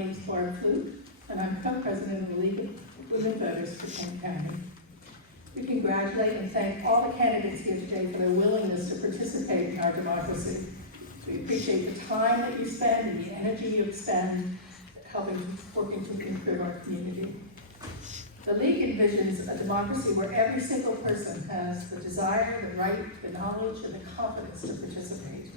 name is Laura Fluke, and I'm co-president of the League of Women Voters for Kent County. We congratulate and thank all the candidates here today for their willingness to participate in our democracy. We appreciate the time that you spend and the energy you expend working to improve our community. The League envisions a democracy where every single person has the desire, the right, the knowledge, and the confidence to participate.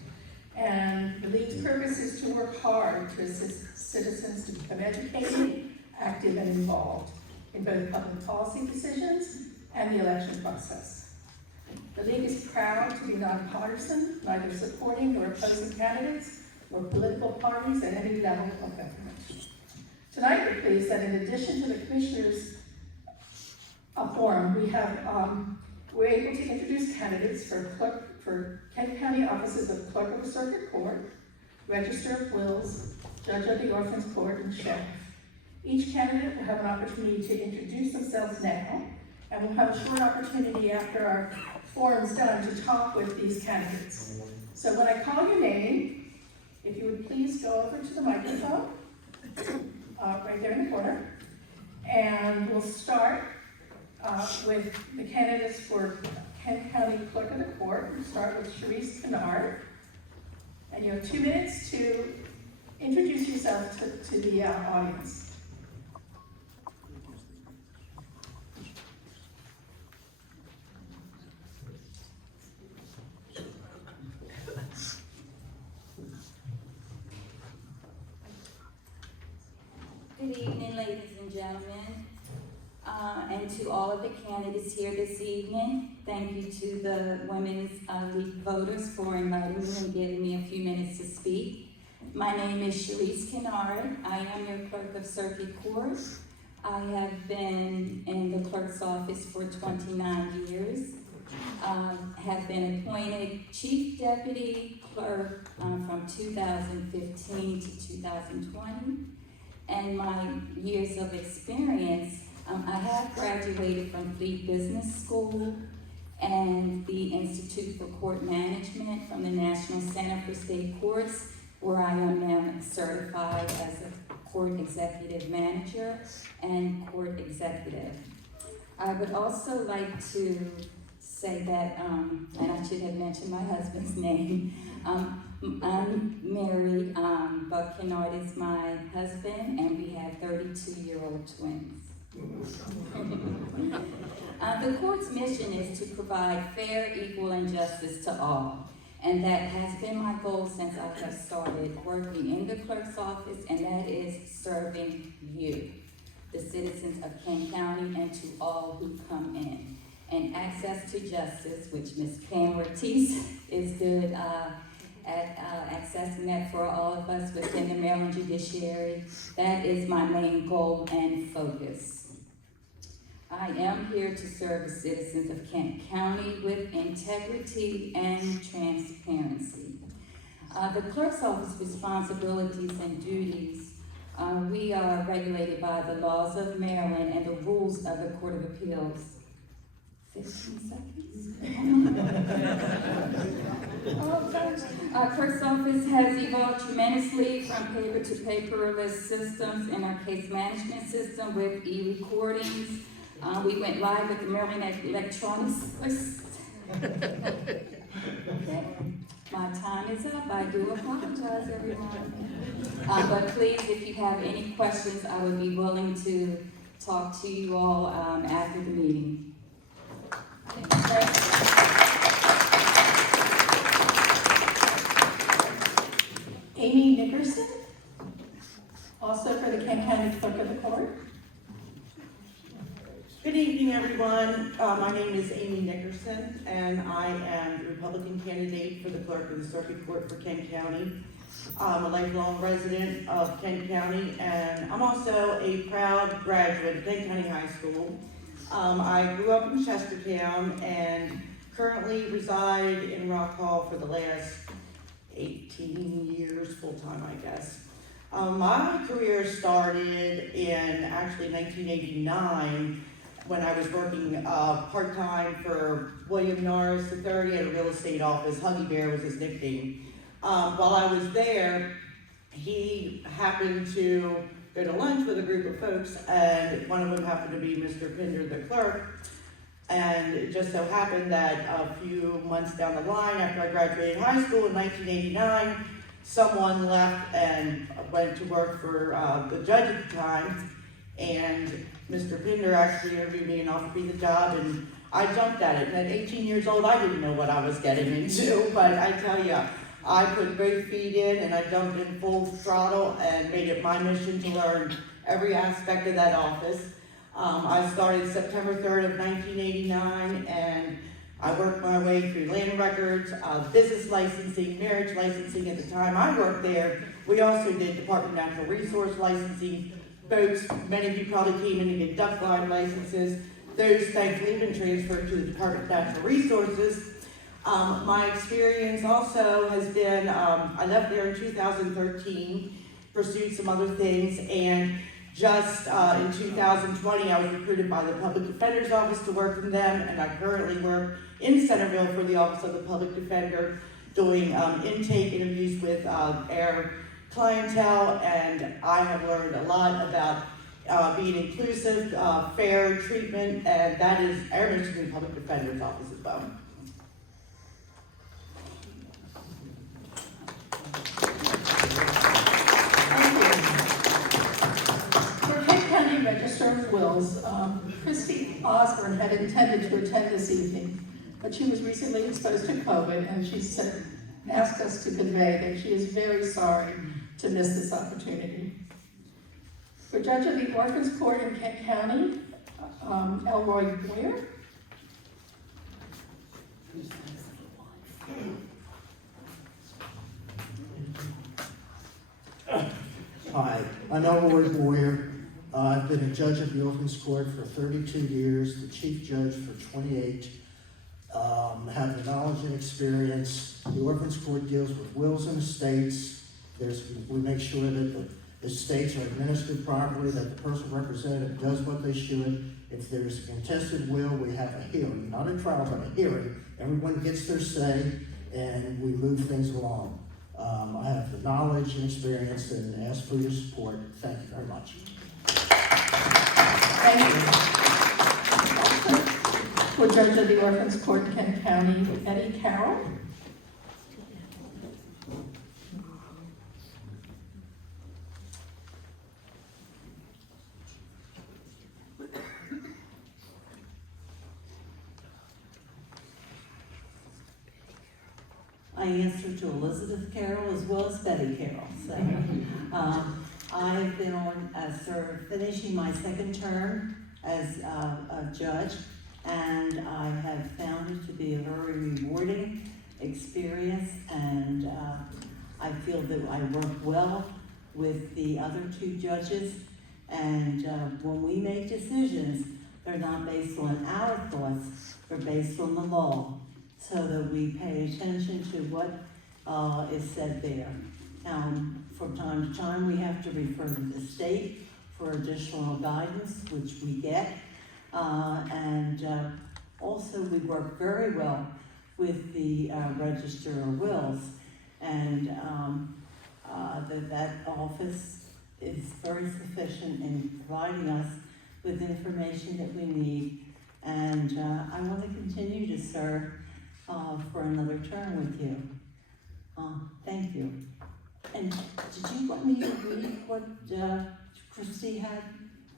And the League's purpose is to work hard to assist citizens to become educated, active, and involved in both public policy decisions and the election process. The League is proud to be nonpartisan, neither supporting nor opposing candidates or political parties at any level of government. Tonight, we're pleased that in addition to the Commissioners' forum, we're able to introduce candidates for Kent County offices of Clerk of the Circuit Court, Register of Wills, Judge of the Orphans Court, and Sheriff. Each candidate will have an opportunity to introduce themselves now, and we'll have a short opportunity after our forum's done to talk with these candidates. So when I call your name, if you would please go over to the microphone, right there in the corner, and we'll start with the candidates for Kent County Clerk of the Court. We'll start with Cherise Kennard, and you have 2 minutes to introduce yourself to the audience. Good evening, ladies and gentlemen, and to all of the candidates here this evening. Thank you to the Women's League voters for inviting me and giving me a few minutes to speak. My name is Cherise Kennard. I am your Clerk of Circuit Court. I have been in the clerk's office for 29 years. Have been appointed Chief Deputy Clerk from 2015 to 2020. And my years of experience, I have graduated from Fleet Business School and the Institute for Court Management from the National Center for State Courts, where I am now certified as a Court Executive Manager and Court Executive. I would also like to say that, and I should have mentioned my husband's name. I'm married, Buck Kennard is my husband, and we have 32-year-old twins. The court's mission is to provide fair, equal, and justice to all. And that has been my goal since I have started working in the clerk's office, and that is serving you, the citizens of Kent County, and to all who come in. And access to justice, which Ms. Pam Ortiz is good at accessing that for all of us within the Maryland Judiciary. That is my main goal and focus. I am here to serve the citizens of Kent County with integrity and transparency. The clerk's office responsibilities and duties, we are regulated by the laws of Maryland and the rules of the Court of Appeals. 15 seconds. Our clerk's office has evolved tremendously from paper to paperless systems in our case management system with e-recordings. We went live with the Maryland Electronics. Okay. My time is up. I do apologize, everyone. But please, if you have any questions, I would be willing to talk to you all after the meeting. Amy Nickerson, also for the Kent County Clerk of the Court. Good evening, everyone. My name is Amy Nickerson, and I am the Republican candidate for the Clerk of the Circuit Court for Kent County. I'm a lifelong resident of Kent County, and I'm also a proud graduate of Kent County High School. I grew up in Chestertown and currently reside in Rock Hall for the last 18 years, full-time, I guess. My career started in actually 1989 when I was working part-time for William Norris III at a real estate office. Huggy Bear was his nickname. While I was there, he happened to go to lunch with a group of folks, and one of them happened to be Mr. Pinder, the clerk. And it just so happened that a few months down the line, after I graduated high school in 1989, someone left and went to work for the judge at the time, and Mr. Pinder actually interviewed me and offered me the job, and I jumped at it. And at 18 years old, I didn't know what I was getting into, but I tell you, I put both feet in and I jumped in full throttle and made it my mission to learn every aspect of that office. I started September 3rd of 1989, and I worked my way through land records, business licensing, marriage licensing. At the time I worked there, we also did Department of Natural Resource licensing, boats. Many of you probably came in to get duck line licenses. Those thankfully have been transferred to the Department of Natural Resources. My experience also has been, I left there in 2013, pursued some other things, and just in 2020, I was recruited by the Public Defender's Office to work for them, and I currently work in Centerville for the Office of the Public Defender, doing intake interviews with our clientele, and I have learned a lot about being inclusive, fair treatment, and that is our mission in the Public Defender's Office as well. Register of Wills, Christy Osborne had intended to attend this evening, but she was recently exposed to COVID, and she asked us to convey that she is very sorry to miss this opportunity. For Judge of the Orphans Court in Kent County, Elroy Boyer. Hi, I'm Elroy Boyer. I've been a judge of the Orphans Court for 32 years, the chief judge for 28. Have the knowledge and experience. The Orphans Court deals with wills and estates. We make sure that the estates are administered properly, that the personal representative does what they should. If there's a contested will, we have a hearing, not a trial, but a hearing. Everyone gets their say, and we move things along. I have the knowledge and experience, and ask for your support. Thank you very much. Thank you. For Judge of the Orphans Court in Kent County, Eddie Carroll. I answer to Elizabeth Carroll as well as Betty Carroll. So I have been on finishing my second term as a judge, and I have found it to be a very rewarding experience, and I feel that I work well with the other two judges, and when we make decisions, they're not based on our thoughts, they're based on the law, so that we pay attention to what is said there. From time to time, we have to refer to the state for additional guidance, which we get. Also, we work very well with the Register of Wills, and that office is very sufficient in providing us with information that we need. And I want to continue to serve for another term with you. Thank you. And did you want me to read what Christy had?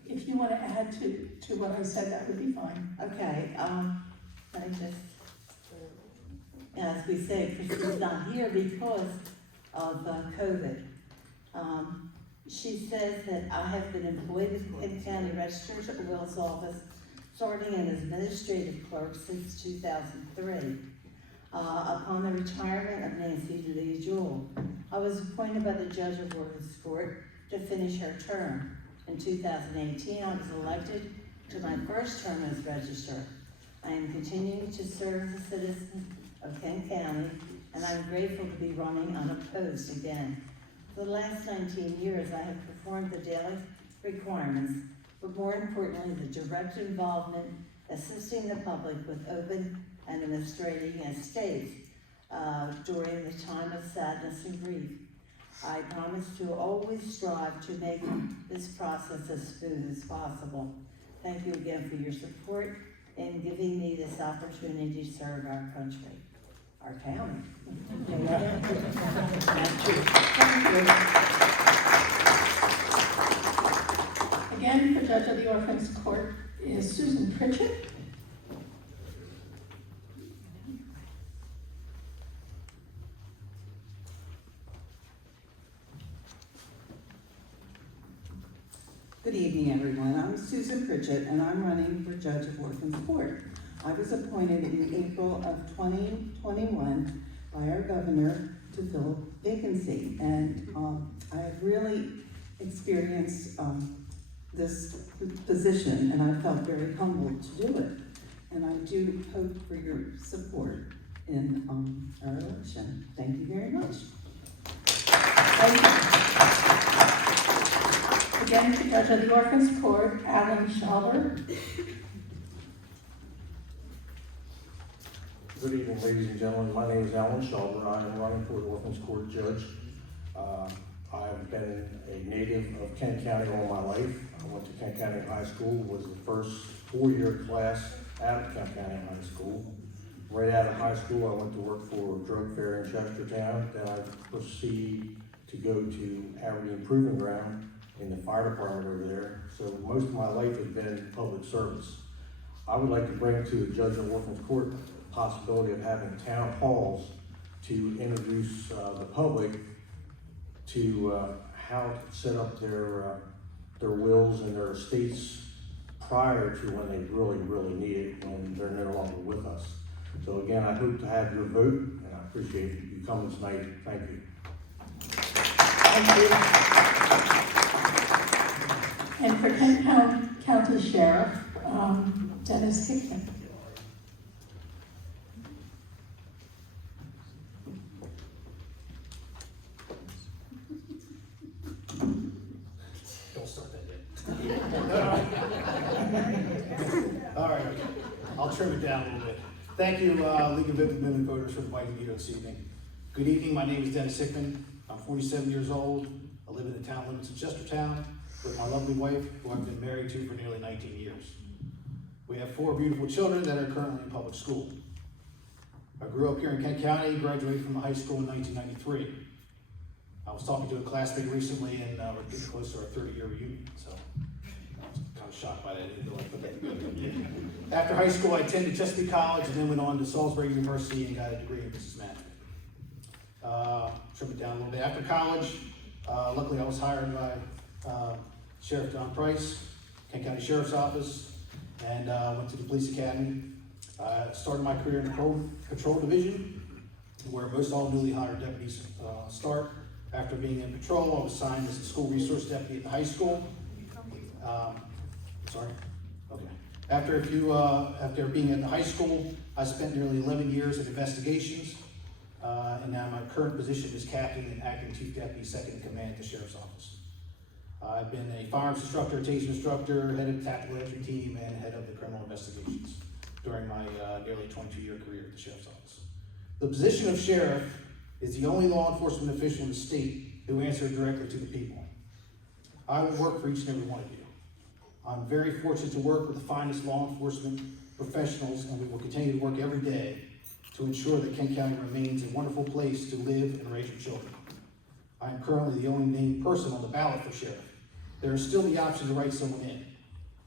If you want to add to what I said, that would be fine. Okay, as we say, Christy's not here because of COVID. She says that I have been employed with the Kent County Register of Wills office starting as administrative clerk since 2003. Upon the retirement of Nancy Lee Jewell, I was appointed by the Judge of Orphans Court to finish her term. In 2018, I was elected to my first term as Register. I am continuing to serve as a citizen of Kent County, and I'm grateful to be running unopposed again. For the last 19 years, I have performed the daily requirements, but more importantly, the direct involvement assisting the public with open and administrating estates during the time of sadness and grief. I promise to always strive to make this process as smooth as possible. Thank you again for your support in giving me this opportunity to serve our country, our county. Again, for Judge of the Orphans Court is Susan Pritchett. Good evening, everyone. I'm Susan Pritchett, and I'm running for Judge of Orphans Court. I was appointed in April of 2021 by our governor to fill a vacancy, and I have really experienced this position, and I felt very humbled to do it. And I do hope for your support in our election. Thank you very much. Thank you. Again, for Judge of the Orphans Court, Alan Schauber. Good evening, ladies and gentlemen. My name is Alan Schauber. I am running for the Orphans Court Judge. I've been a native of Kent County all my life. I went to Kent County High School, was the first four-year class out of Kent County High School. Right out of high school, I went to work for a drug fair in Chestertown. Then I proceeded to go to Aberdeen Proving Ground in the fire department over there. So most of my life has been public service. I would like to bring to the Judge of Orphans Court the possibility of having town halls to introduce the public to how to set up their wills and their estates prior to when they really, really need it, when they're no longer with us. So again, I hope to have your vote, and I appreciate you coming tonight. Thank you. Thank you. And for Kent County Sheriff, Dennis Hickman. Don't start that yet. All right, I'll trim it down a little bit. Thank you, League of Women Voters, for inviting me here this evening. Good evening, my name is Dennis Hickman. I'm 47 years old. I live in the town limits of Chestertown with my lovely wife, who I've been married to for nearly 19 years. We have 4 beautiful children that are currently in public school. I grew up here in Kent County, graduated from high school in 1993. I was talking to a classmate recently, and we're getting close to our 30-year reunion, so I was kind of shocked by that. I didn't know I put that together. After high school, I attended Chestertown College and then went on to Salisbury University and got a degree in business management. Trim it down a little bit. After college, luckily I was hired by Sheriff John Price, Kent County Sheriff's Office, and went to the Police Academy. Started my career in the Patrol Division, where most all newly hired deputies start. After being in patrol, I was assigned as a school resource deputy at the high school. After being at the high school, I spent nearly 11 years in investigations, and now my current position is captain and acting chief deputy, second in command at the sheriff's office. I've been a firearms instructor, taser instructor, head of the tactical entry team, and head of the criminal investigations during my nearly 22-year career at the sheriff's office. The position of sheriff is the only law enforcement official in the state who answers directly to the people. I will work for each and every one of you. I'm very fortunate to work with the finest law enforcement professionals, and we will continue to work every day to ensure that Kent County remains a wonderful place to live and raise your children. I am currently the only named person on the ballot for sheriff. There is still the option to write someone in.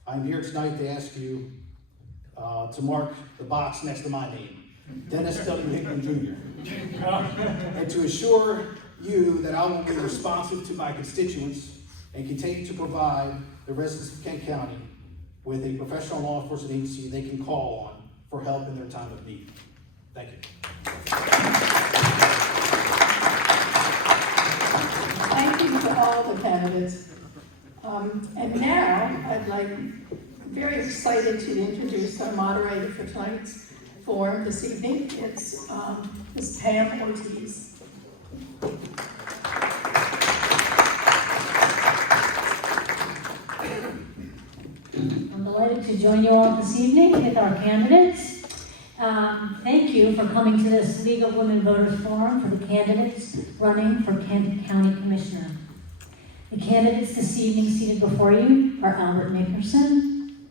I'm here tonight to ask you to mark the box next to my name, Dennis W. Hickman Jr., and to assure you that I will be responsive to my constituents and continue to provide the residents of Kent County with a professional law enforcement agency they can call on for help in their time of need. Thank you. Thank you to all the candidates. And now, I'm very excited to introduce our moderator for tonight's forum this evening. It's Ms. Pam Ortiz. I'm delighted to join you all this evening with our candidates. Thank you for coming to this League of Women Voters Forum for the candidates running for Kent County Commissioner. The candidates this evening seated before you are Albert Nickerson,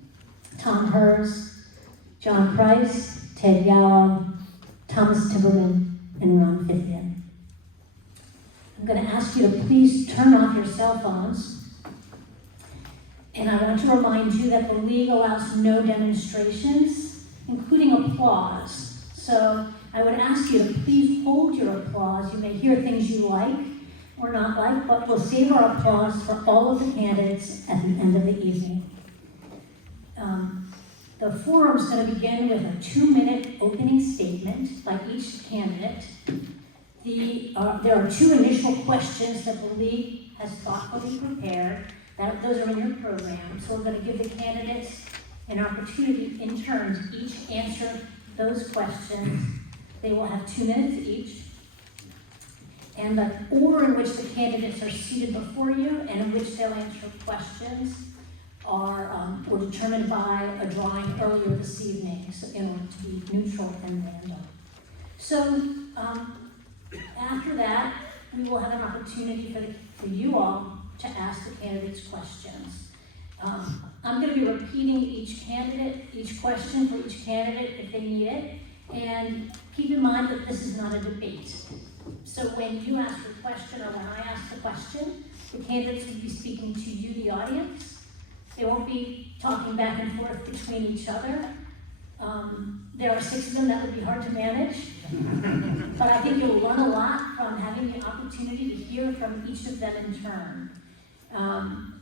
Tom Hers, John Price, Ted Gallo, Thomas Timberman, and Ron Fithian. I'm going to ask you to please turn off your cell phones. And I want to remind you that the league allows no demonstrations, including applause. So I would ask you to please hold your applause. You may hear things you like or not like, but we'll save our applause for all of the candidates at the end of the evening. The forum is going to begin with a 2-minute opening statement by each candidate. There are 2 initial questions that the league has thoughtfully prepared. Those are in your program. So we're going to give the candidates an opportunity in turn to each answer those questions. They will have 2 minutes each. And the order in which the candidates are seated before you and in which they'll answer questions were determined by a drawing earlier this evening, so in order to be neutral and random. So after that, we will have an opportunity for you all to ask the candidates questions. I'm going to be repeating each question for each candidate if they need it, and keep in mind that this is not a debate. So when you ask your question or when I ask the question, the candidates will be speaking to you, the audience. They won't be talking back and forth between each other. There are 6 of them. That would be hard to manage. But I think you'll learn a lot from having the opportunity to hear from each of them in turn.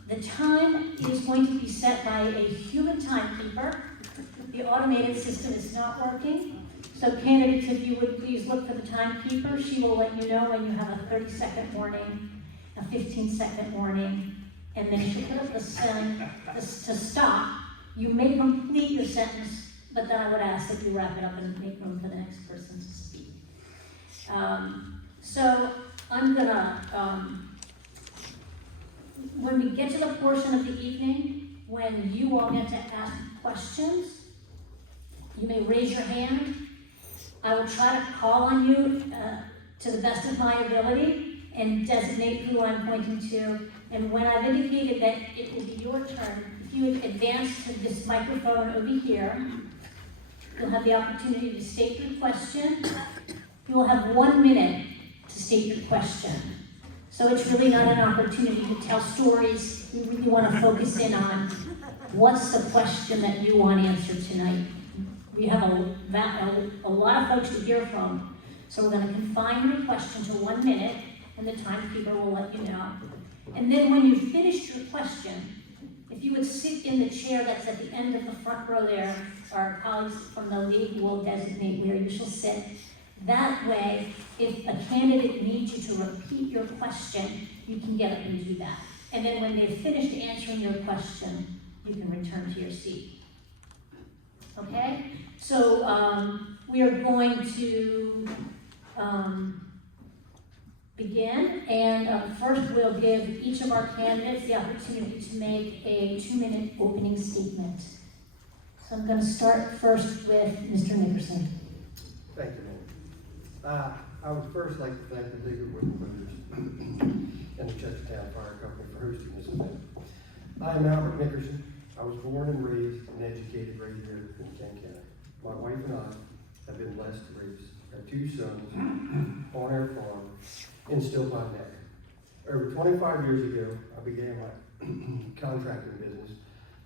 The time is going to be set by a human timekeeper. The automated system is not working. So candidates, if you would please look for the timekeeper. She will let you know when you have a 30-second warning, a 15-second warning, and then she'll put up the sign to stop. You may complete your sentence, but then I would ask that you wrap it up and make room for the next person to speak. So I'm gonna, when we get to the portion of the evening when you all get to ask questions, you may raise your hand. I will try to call on you to the best of my ability and designate who I'm pointing to. And when I've indicated that it will be your turn, if you would advance to this microphone over here, you'll have the opportunity to state your question. You will have 1 minute to state your question. So it's really not an opportunity to tell stories. We really want to focus in on what's the question that you want answered tonight. We have a lot of folks to hear from. So we're going to confine your question to 1 minute, and the timekeeper will let you know. And then when you've finished your question, if you would sit in the chair that's at the end of the front row there, our colleagues from the league will designate where you shall sit. That way, if a candidate needs you to repeat your question, you can get up and do that. And then when they've finished answering your question, you can return to your seat. Okay? So we are going to begin, and first we'll give each of our candidates the opportunity to make a 2-minute opening statement. So I'm going to start first with Mr. Nickerson. Thank you, Lord. I would first like to thank the League of Women Voters and the Chestertown Fire Company for hosting this event. I am Albert Nickerson. I was born and raised and educated right here in Kent County. My wife and I have been blessed to raise our 2 sons on our farm in Stillpine Neck. Over 25 years ago, I began my contracting business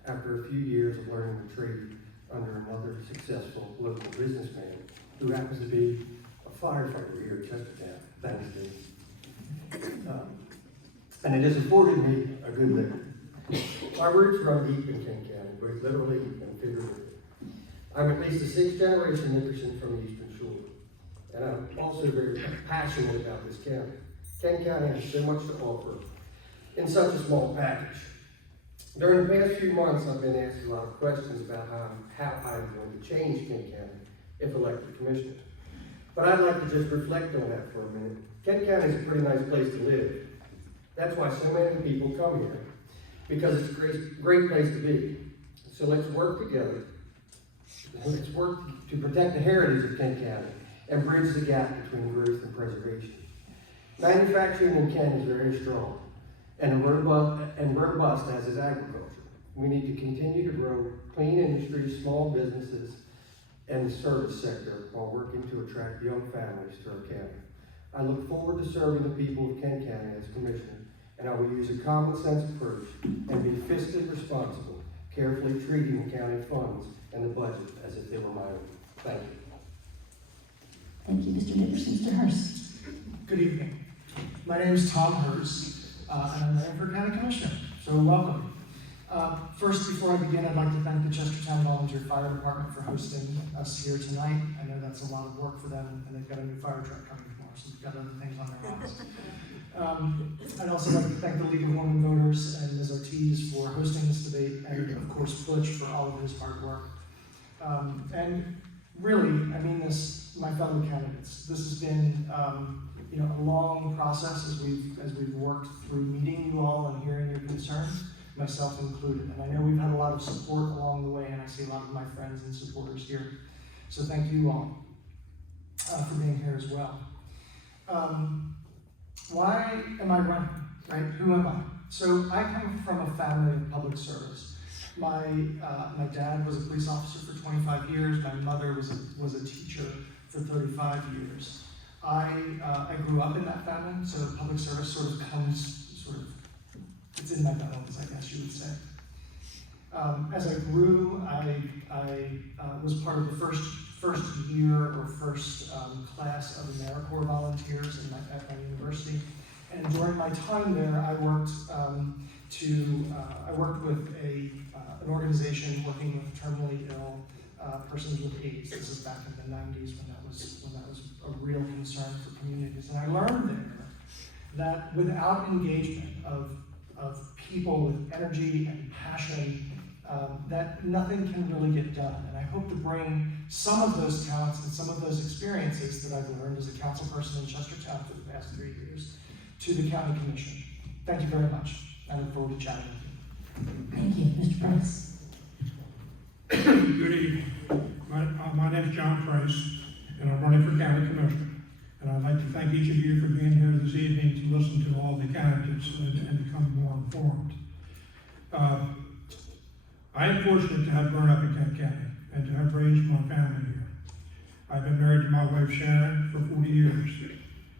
after a few years of learning the trade under another successful local businessman who happens to be a firefighter here at Chestertown, thanks to and it has afforded me a good living. My roots run deep in Kent County, both literally and figuratively. I'm at least a 6th generation Nickerson from the Eastern Shore, and I'm also very passionate about this county. Kent County has so much to offer in such a small package. During the past few months, I've been asked a lot of questions about how I'm going to change Kent County if elected commissioner. But I'd like to just reflect on that for a minute. Kent County is a pretty nice place to live. That's why so many people come here, because it's a great place to be. So let's work together. Let's work to protect the heritage of Kent County and bridge the gap between growth and preservation. Manufacturing in Kent is very strong and robust as is agriculture. We need to continue to grow clean industries, small businesses, and the service sector while working to attract young families to our county. I look forward to serving the people of Kent County as Commissioner, and I will use a common sense approach and be fiscally responsible, carefully treating the county funds and the budget as if they were my own. Thank you. Thank you, Mr. Nickerson. Mr. Hurst. Good evening. My name is Tom Hurst, and I'm running for County Commissioner, so welcome. First, before I begin, I'd like to thank the Chestertown Volunteer Fire Department for hosting us here tonight. I know that's a lot of work for them, and they've got a new fire truck coming tomorrow, so they've got other things on their minds. I'd also like to thank the League of Women Voters and Ms. Ortiz for hosting this debate, and of course Butch for all of his hard work. And really, I mean this, my fellow candidates, this has been a long process as we've worked through meeting you all and hearing your concerns, myself included. And I know we've had a lot of support along the way, and I see a lot of my friends and supporters here. So thank you all for being here as well. Why am I running, right? Who am I? So I come from a family of public service. My dad was a police officer for 25 years. My mother was a teacher for 35 years. I grew up in that family, so public service sort of comes, it's in my bones, I guess you would say. As I grew, I was part of the first year or first class of AmeriCorps volunteers at my university. And during my time there, I worked with an organization working with terminally ill persons with AIDS. This is back in the 90s when that was a real concern for communities. And I learned there that without engagement of people with energy and passion, that nothing can really get done. And I hope to bring some of those talents and some of those experiences that I've learned as a council person in Chestertown for the past 3 years to the County Commission. Thank you very much. I look forward to chatting with you. Thank you, Mr. Price. Good evening. My name is John Price, and I'm running for County Commissioner. And I'd like to thank each of you for being here this evening to listen to all the candidates and become more informed. I am fortunate to have grown up in Kent County and to have raised my family here. I've been married to my wife Sharon for 40 years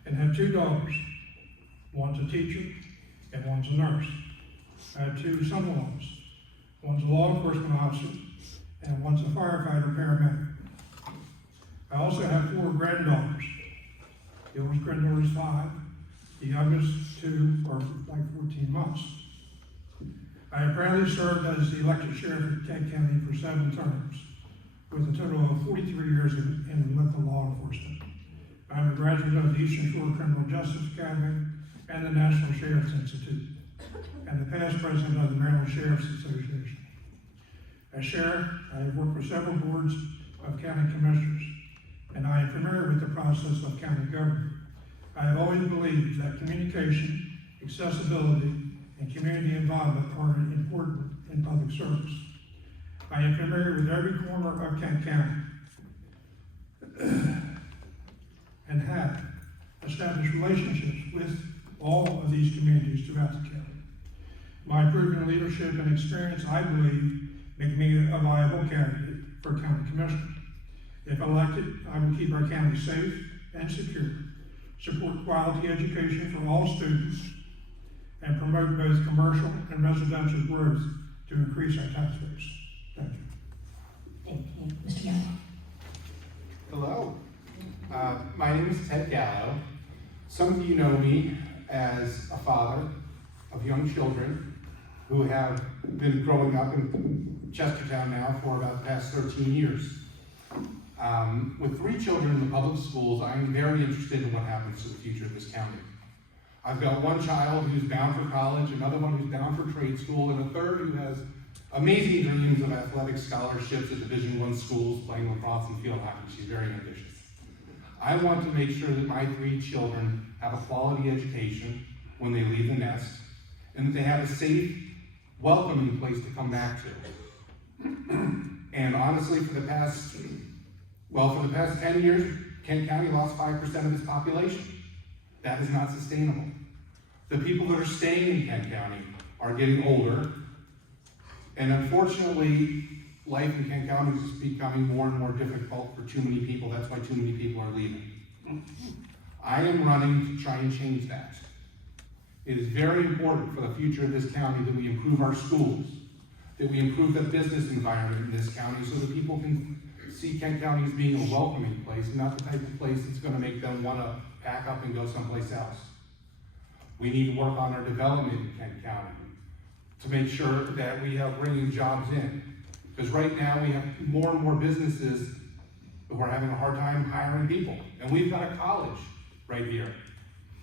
and have 2 daughters. One's a teacher and one's a nurse. I have 2 son-in-laws. One's a law enforcement officer and one's a firefighter paramedic. I also have 4 granddaughters. The oldest granddaughter is 5. The youngest 2 are like 14 months. I have proudly served as the elected sheriff of Kent County for 7 terms, with a total of 43 years in local law enforcement. I'm a graduate of the Eastern Shore Criminal Justice Academy and the National Sheriff's Institute, and the past president of the Maryland Sheriff's Association. As sheriff, I have worked for several boards of county commissioners, and I am familiar with the process of county government. I have always believed that communication, accessibility, and community involvement are important in public service. I am familiar with every corner of Kent County and have established relationships with all of these communities throughout the county. My proven leadership and experience, I believe, make me a viable candidate for county commissioner. If elected, I will keep our county safe and secure, support quality education for all students, and promote both commercial and residential growth to increase our tax base. Thank you. Thank you. Mr. Gallo. Hello. My name is Ted Gallo. Some of you know me as a father of young children who have been growing up in Chestertown now for about the past 13 years. With 3 children in the public schools, I am very interested in what happens to the future of this county. I've got 1 child who's bound for college, another one who's bound for trade school, and a third who has amazing dreams of athletic scholarships at Division I schools, playing lacrosse and field hockey. She's very ambitious. I want to make sure that my 3 children have a quality education when they leave the nest, and that they have a safe, welcoming place to come back to. And honestly, for the past 10 years, Kent County lost 5% of its population. That is not sustainable. The people that are staying in Kent County are getting older, and unfortunately, life in Kent County is becoming more and more difficult for too many people. That's why too many people are leaving. I am running to try and change that. It is very important for the future of this county that we improve our schools, that we improve the business environment in this county so that people can see Kent County as being a welcoming place, and not the type of place that's gonna make them wanna pack up and go someplace else. We need to work on our development in Kent County to make sure that we are bringing jobs in. Because right now we have more and more businesses who are having a hard time hiring people. And we've got a college right here,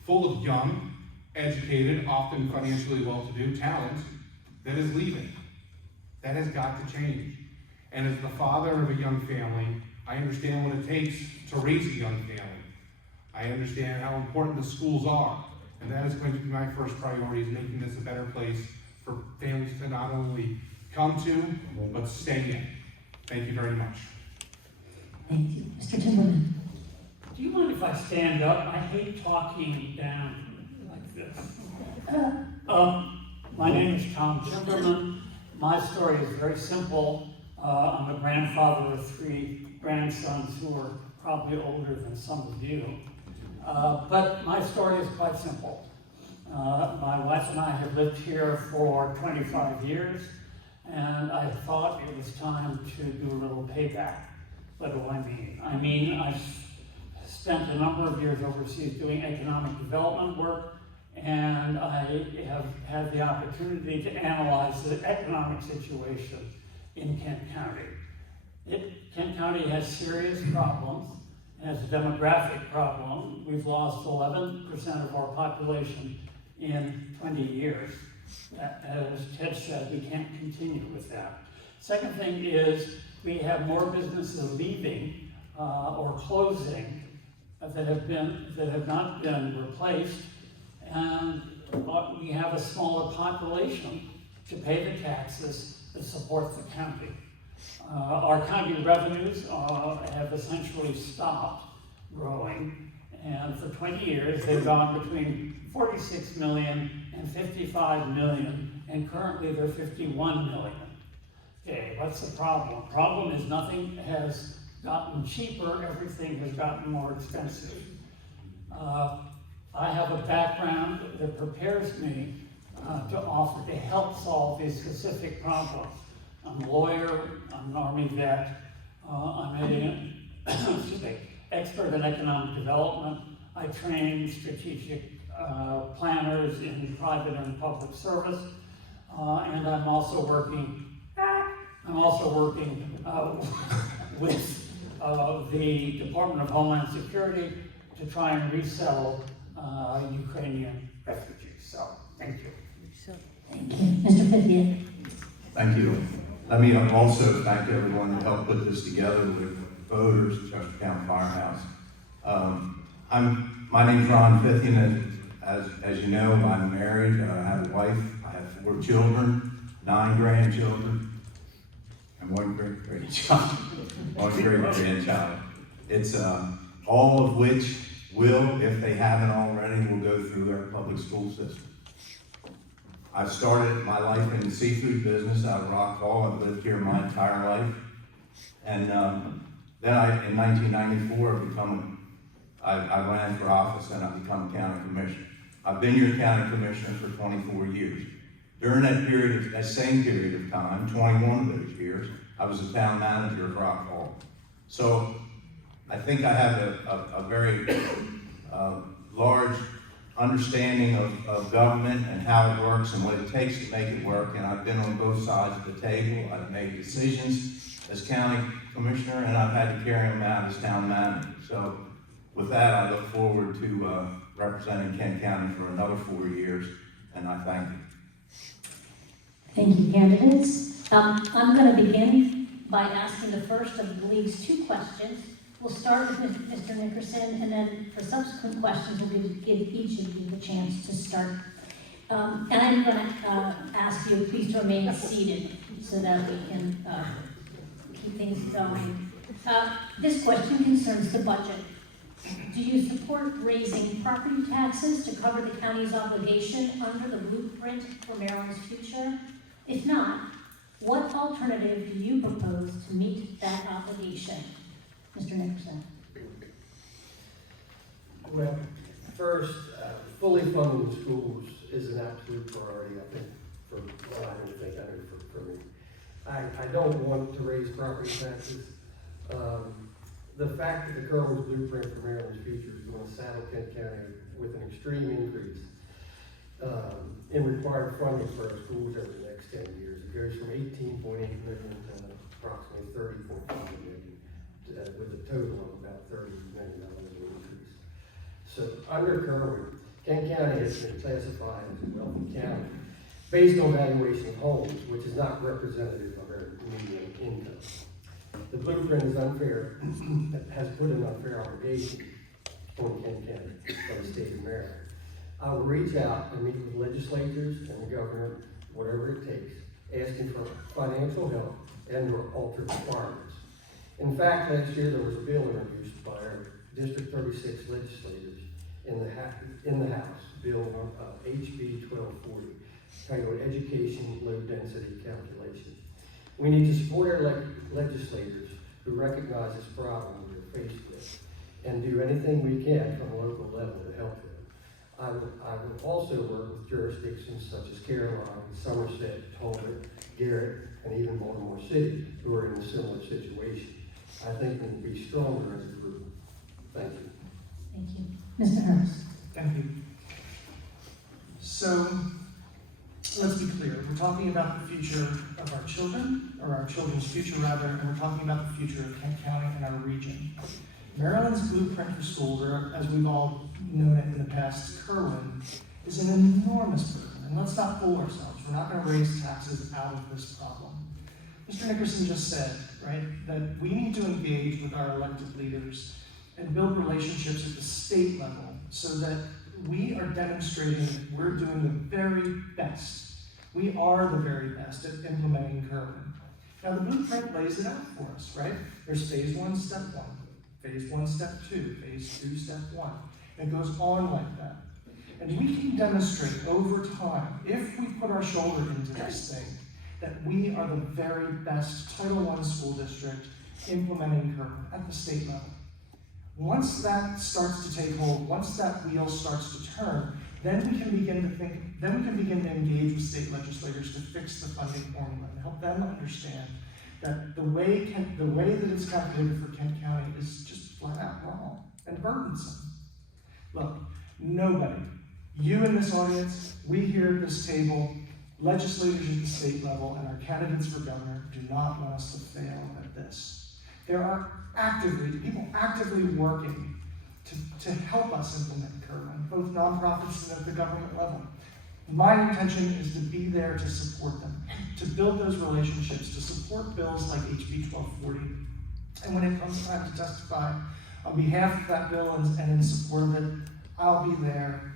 full of young, educated, often financially well-to-do talent that is leaving. That has got to change. And as the father of a young family, I understand what it takes to raise a young family. I understand how important the schools are. And that is going to be my first priority, is making this a better place for families to not only come to, but stay in. Thank you very much. Thank you. Mr. Timberman. Do you mind if I stand up? I hate talking down like this. My name is Tom Timberman. My story is very simple. I'm a grandfather of 3 grandsons who are probably older than some of you. But my story is quite simple. My wife and I have lived here for 25 years, and I thought it was time to do a little payback. What do I mean? I mean, I've spent a number of years overseas doing economic development work, and I have had the opportunity to analyze the economic situation in Kent County. Kent County has serious problems. It has a demographic problem. We've lost 11% of our population in 20 years. As Ted said, we can't continue with that. Second thing is, we have more businesses leaving or closing that have not been replaced, and we have a smaller population to pay the taxes that support the county. Our county revenues have essentially stopped growing, and for 20 years they've gone between 46 million and 55 million, and currently they're 51 million. Okay, what's the problem? The problem is nothing has gotten cheaper, everything has gotten more expensive. I have a background that prepares me to help solve these specific problems. I'm a lawyer, I'm an Army vet, I'm an expert in economic development. I train strategic planners in private and public service, and I'm also working with the Department of Homeland Security to try and resettle Ukrainian refugees. So, thank you. Thank you. Mr. Fithian. Thank you. Let me also thank everyone who helped put this together with voters, Chestertown Firehouse. My name's Ron Fithian. As you know, I'm married. I have a wife. I have 4 children, 9 grandchildren, and 1 great-grandchild. 1 great-grandchild. It's all of which will, if they haven't already, will go through our public school system. I started my life in the seafood business out of Rock Hall. I've lived here my entire life. And then in 1994, I ran for office and I became county commissioner. I've been your county commissioner for 24 years. During that same period of time, 21 of those years, I was the town manager of Rock Hall. So I think I have a very large understanding of government and how it works and what it takes to make it work, and I've been on both sides of the table. I've made decisions as county commissioner, and I've had to carry them out as town manager. So with that, I look forward to representing Kent County for another 4 years, and I thank you. Thank you, candidates. I'm going to begin by asking the first of the league's 2 questions. We'll start with Mr. Nickerson, and then for subsequent questions, we'll give each of you the chance to start. And I'm going to ask you please to remain seated so that we can keep things going. This question concerns the budget. Do you support raising property taxes to cover the county's obligation under the blueprint for Maryland's future? If not, what alternative do you propose to meet that obligation? Mr. Nickerson. Well, first, fully funding schools is an absolute priority, I think, for me. I don't want to raise property taxes. The fact that the Kerwin's blueprint for Maryland's future is going to saddle Kent County with an extreme increase in required funding for our schools over the next 10 years. It goes from 18.8 million to approximately 30.5 million, with a total of about $30 million in increase. So under Kerwin, Kent County has been classified as a wealthy county based on valuation of homes, which is not representative of our median income. The blueprint is unfair, has put an unfair obligation on Kent County by the state of Maryland. I will reach out and meet with legislators and the governor, whatever it takes, asking for financial help and or altered requirements. In fact, last year there was a bill introduced by our District 36 legislators in the House, Bill HB 1240, titled Education Low Density Calculation. We need to support our legislators who recognize this problem we're faced with and do anything we can from a local level to help them. I will also work with jurisdictions such as Caroline, Somerset, Talbot, Garrett, and even Baltimore City who are in a similar situation. I think we'll be stronger as a group. Thank you. Thank you. Mr. Hurst. Thank you. So, let's be clear. We're talking about the future of our children, or our children's future rather, and we're talking about the future of Kent County and our region. Maryland's blueprint for schools, or as we've all known it in the past, Kerwin, is an enormous burden. And let's not fool ourselves. We're not going to raise taxes out of this problem. Mr. Nickerson just said, right, that we need to engage with our elected leaders and build relationships at the state level so that we are demonstrating that we're doing the very best. We are the very best at implementing Kerwin. Now the blueprint lays it out for us, right? There's phase 1, step 1, phase 1, step 2, phase 2, step 1. And it goes on like that. And we can demonstrate over time, if we put our shoulder into this thing, that we are the very best Title I school district implementing Kerwin at the state level. Once that starts to take hold, once that wheel starts to turn, then we can begin to engage with state legislators to fix the funding formula and help them understand that the way that it's calculated for Kent County is just flat out wrong and burdensome. Look, nobody, you in this audience, we here at this table, legislators at the state level, and our candidates for governor do not want us to fail at this. There are people actively working to help us implement Kerwin, both nonprofits and at the government level. My intention is to be there to support them, to build those relationships, to support bills like HB 1240. And when it comes time to testify on behalf of that bill and in support of it, I'll be there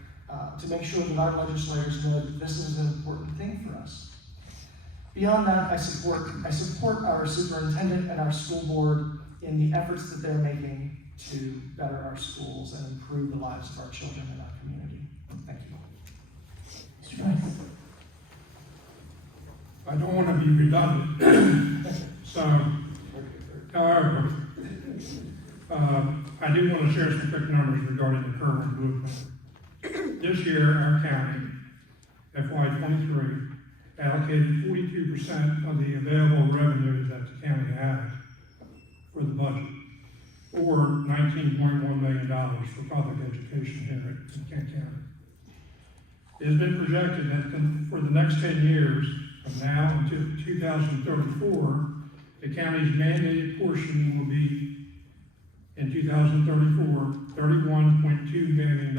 to make sure that our legislators know that this is an important thing for us. Beyond that, I support our superintendent and our school board in the efforts that they're making to better our schools and improve the lives of our children in our community. Thank you. Mr. Price. I don't want to be redundant. So, however, I do want to share some quick numbers regarding the Kerwin blueprint. This year, our county, FY23, allocated 42% of the available revenue that the county had for the budget, or $19.1 million for public education here in Kent County. It has been projected that for the next 10 years, from now until 2034, the county's mandated portion will be, in 2034, $31.2 million.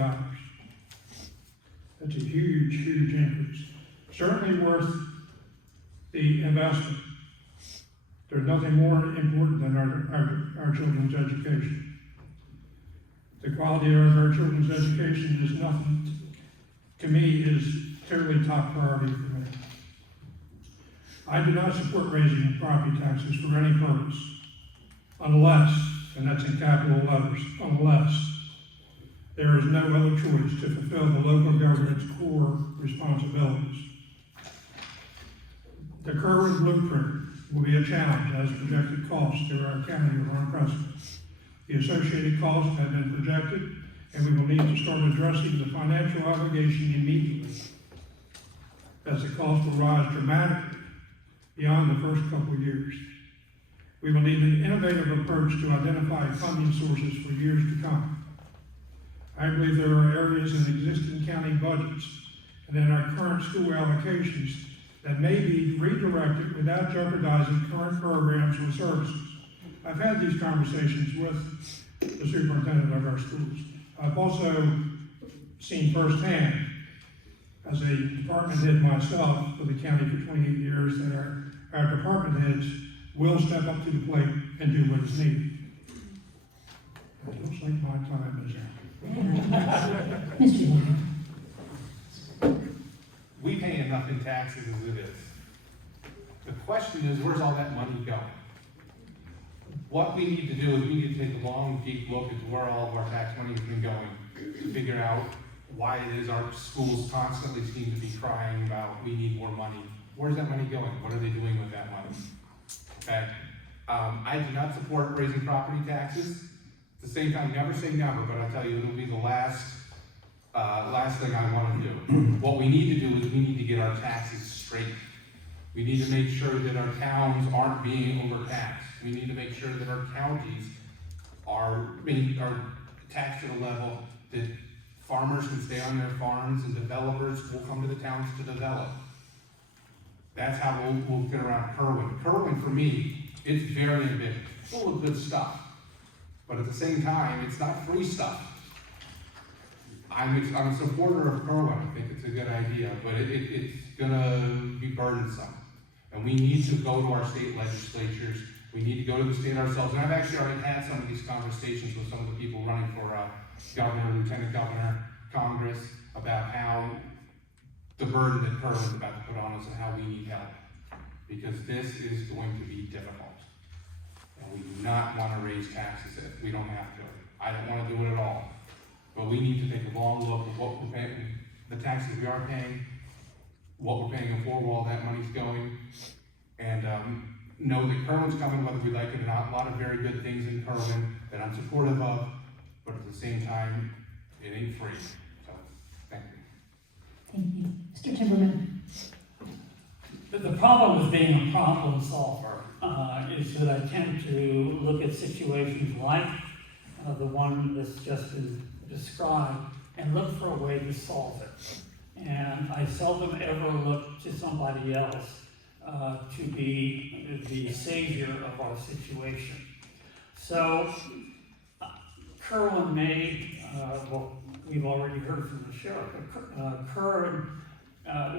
That's a huge, huge increase. Certainly worth the investment. There's nothing more important than our children's education. The quality of our children's education is nothing, to me, is totally top priority for me. I do not support raising property taxes for any purpose, unless, and that's in capital letters, unless there is no other choice to fulfill the local government's core responsibilities. The Kerwin blueprint will be a challenge as projected costs to our county are unprecedented. The associated costs have been projected, and we will need to start addressing the financial obligation immediately, as the cost will rise dramatically beyond the first couple of years. We will need an innovative approach to identify funding sources for years to come. I believe there are areas in existing county budgets and in our current school allocations that may be redirected without jeopardizing current programs or services. I've had these conversations with the superintendent of our schools. I've also seen firsthand, as a department head myself for the county for 28 years, that our department heads will step up to the plate and do what is needed. It looks like my time is out. Mr. Walker. We pay enough in taxes as it is. The question is, where's all that money going? What we need to do is we need to take a long, deep look at where all of our tax money has been going to figure out why it is our schools constantly seem to be crying about, we need more money. Where's that money going? What are they doing with that money? Okay? I do not support raising property taxes. At the same time, never say never, but I'll tell you, it'll be the last thing I want to do. What we need to do is we need to get our taxes straight. We need to make sure that our towns aren't being overtaxed. We need to make sure that our counties are taxed at a level that farmers can stay on their farms and developers will come to the towns to develop. That's how we'll get around Kerwin. Kerwin, for me, it's very ambitious, full of good stuff. But at the same time, it's not free stuff. I'm a supporter of Kerwin. I think it's a good idea, but it's gonna be burdensome. And we need to go to our state legislatures. We need to go to the state ourselves. And I've actually already had some of these conversations with some of the people running for governor, lieutenant governor, Congress, about how the burden that Kerwin's about to put on us and how we need help. Because this is going to be difficult. And we do not want to raise taxes if we don't have to. I don't want to do it at all. But we need to take a long look at what we're paying, the taxes we are paying, what we're paying and for, where all that money's going, and know that Kerwin's coming, whether we like it or not. A lot of very good things in Kerwin that I'm supportive of, but at the same time, it ain't free. So, thank you. Thank you. Mr. Timberman. The problem with being a problem solver is that I tend to look at situations like the one that's just been described and look for a way to solve it. And I seldom ever look to somebody else to be the savior of our situation. So Kerwin may, well, we've already heard from the sheriff, Kerwin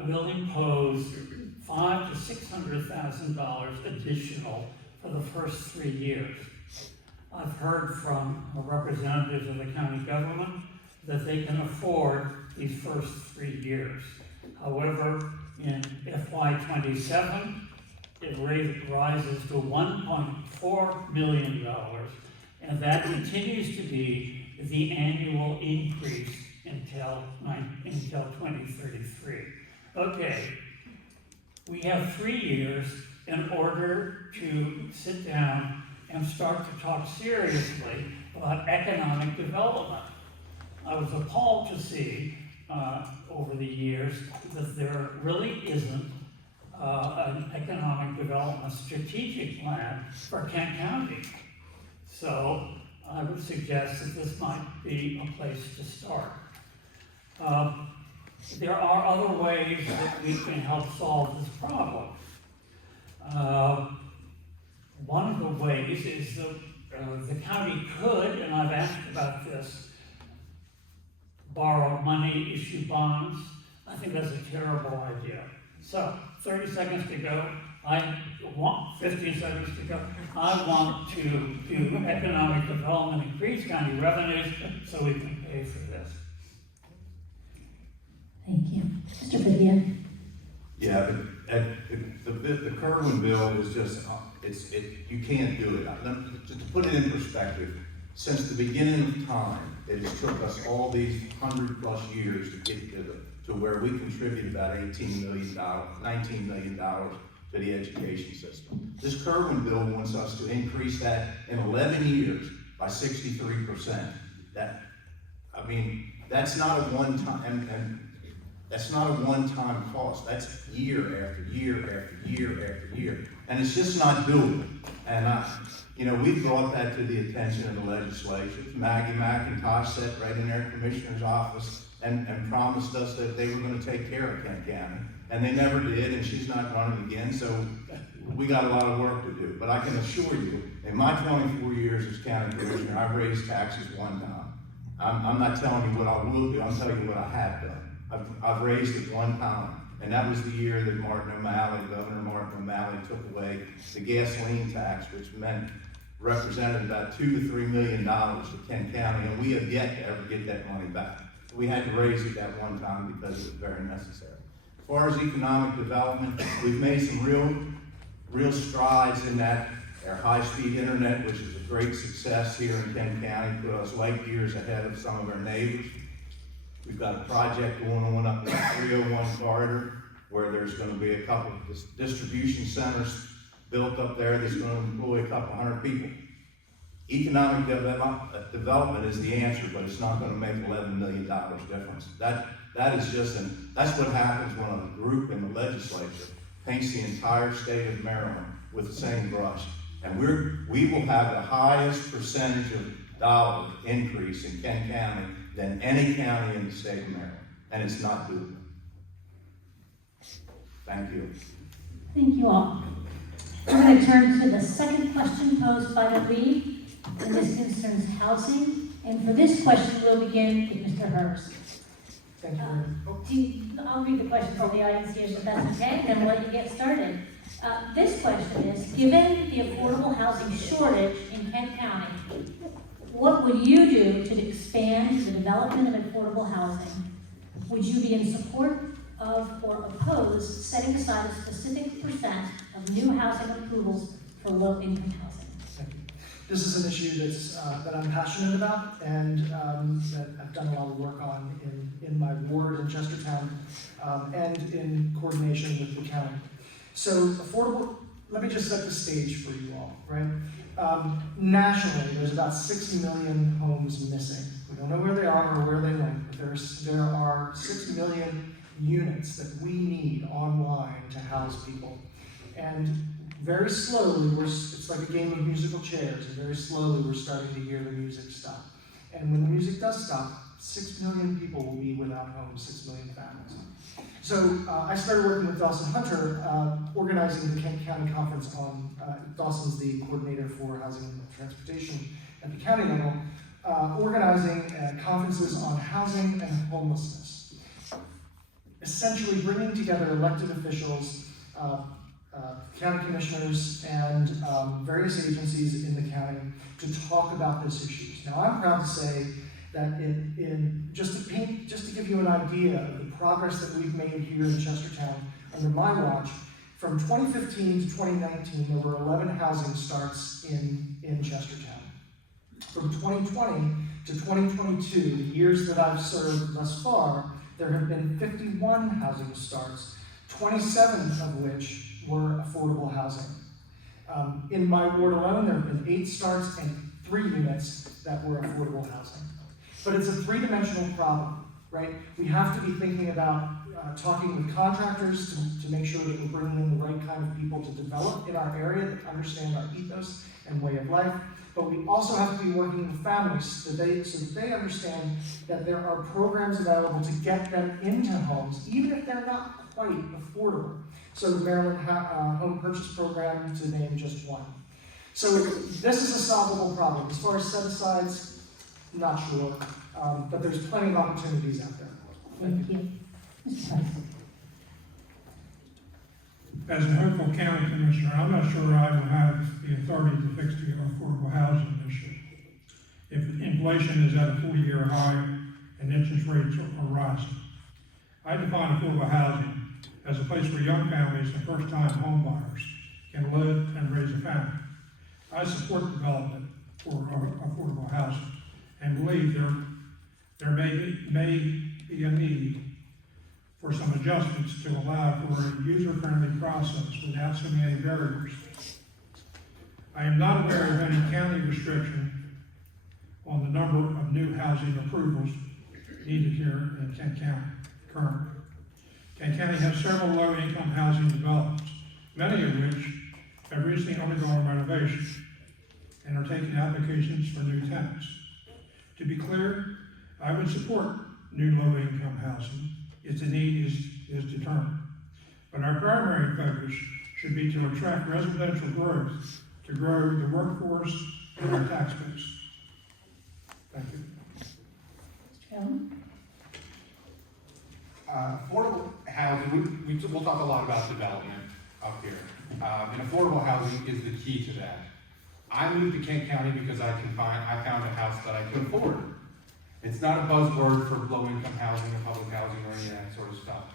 will impose $500,000 to $600,000 additional for the first 3 years. I've heard from representatives of the county government that they can afford these first 3 years. However, in FY27, it rises to $1.4 million, and that continues to be the annual increase until 2033. Okay, we have 3 years in order to sit down and start to talk seriously about economic development. I was appalled to see over the years that there really isn't an economic development strategic plan for Kent County. So I would suggest that this might be a place to start. There are other ways that we can help solve this problem. One of the ways is that the county could, and I've asked about this, borrow money, issue bonds. I think that's a terrible idea. So, 30 seconds to go. 15 seconds to go. I want to do economic development, increase county revenues, so we can pay for this. Thank you. Mr. Vivian. Yeah, but the Kerwin bill is just, you can't do it. To put it in perspective, since the beginning of time, it has took us all these 100+ years to get to where we contribute about $19 million to the education system. This Kerwin bill wants us to increase that in 11 years by 63%. That's not a one-time, and that's not a one-time cost. That's year after year after year after year. And it's just not doable. And we brought that to the attention of the legislature. Maggie McIntosh sat right in their commissioner's office and promised us that they were going to take care of Kent County. And they never did, and she's not running again, so we got a lot of work to do. But I can assure you, in my 24 years as county commissioner, I've raised taxes one time. I'm not telling you what I will do, I'm telling you what I have done. I've raised it one time, and that was the year that Governor Martin O'Malley took away the gasoline tax, which represented about $2 to $3 million to Kent County, and we have yet to ever get that money back. We had to raise it that one time because it was very necessary. As far as economic development, we've made some real strides in that. Our high-speed internet, which is a great success here in Kent County, put us light years ahead of some of our neighbors. We've got a project going on up in the 301 corridor where there's going to be a couple of distribution centers built up there that's going to employ a couple hundred people. Economic development is the answer, but it's not going to make $11 million difference. That is just that's what happens when a group in the legislature paints the entire state of Maryland with the same brush. And we will have the highest percentage of dollar increase in Kent County than any county in the state of Maryland. And it's not doable. Thank you. Thank you all. We're going to turn to the second question posed by the lead, and this concerns housing. And for this question, we'll begin with Mr. Hurst. Thank you. I'll read the question for the audience here, so that's okay, and then we'll let you get started. This question is, given the affordable housing shortage in Kent County, what would you do to expand the development of affordable housing? Would you be in support of or oppose setting aside a specific percent of new housing approvals for low-income housing? Thank you. This is an issue that I'm passionate about and that I've done a lot of work on in my ward in Chestertown and in coordination with the county. So affordable, let me just set the stage for you all, right? Nationally, there's about 6 million homes missing. We don't know where they are or where they went, but there are 6 million units that we need online to house people. And very slowly, it's like a game of musical chairs, and very slowly we're starting to hear the music stop. And when the music does stop, 6 million people will be without homes, 6 million families. So I started working with Dawson Hunter, organizing the Kent County Conference on, Dawson's the coordinator for housing and transportation at the county level, organizing conferences on housing and homelessness. Essentially bringing together elected officials, county commissioners, and various agencies in the county to talk about this issue. Now I'm proud to say that just to give you an idea of the progress that we've made here in Chestertown under my watch, from 2015 to 2019, there were 11 housing starts in Chestertown. From 2020 to 2022, the years that I've served thus far, there have been 51 housing starts, 27 of which were affordable housing. In my ward alone, there have been 8 starts and 3 units that were affordable housing. But it's a three-dimensional problem, right? We have to be thinking about talking with contractors to make sure that we're bringing in the right kind of people to develop in our area that understand our ethos and way of life. But we also have to be working with families so that they understand that there are programs available to get them into homes, even if they're not quite affordable. So the Maryland Home Purchase Program, to name just one. So this is a solvable problem. As far as set-asides, not sure, but there's plenty of opportunities out there. Thank you. Mr. Price. As a Hopeful County Commissioner, I'm not sure I will have the authority to fix the affordable housing issue. If inflation is at a 40-year high and interest rates are rising. I define affordable housing as a place where young families and first-time home buyers can live and raise a family. I support development for affordable housing, and believe there may be a need for some adjustments to allow for a user-friendly process without so many barriers. I am not aware of any county restriction on the number of new housing approvals needed here in Kent County currently. Kent County has several low-income housing developments, many of which have recently undergone renovation and are taking applications for new tenants. To be clear, I would support new low-income housing if the need is determined. But our primary focus should be to attract residential growth to grow the workforce and our tax base. Thank you. Mr. Allen? Affordable housing, we'll talk a lot about development up here. And affordable housing is the key to that. I moved to Kent County because I found a house that I could afford. It's not a buzzword for low-income housing or public housing or any of that sort of stuff.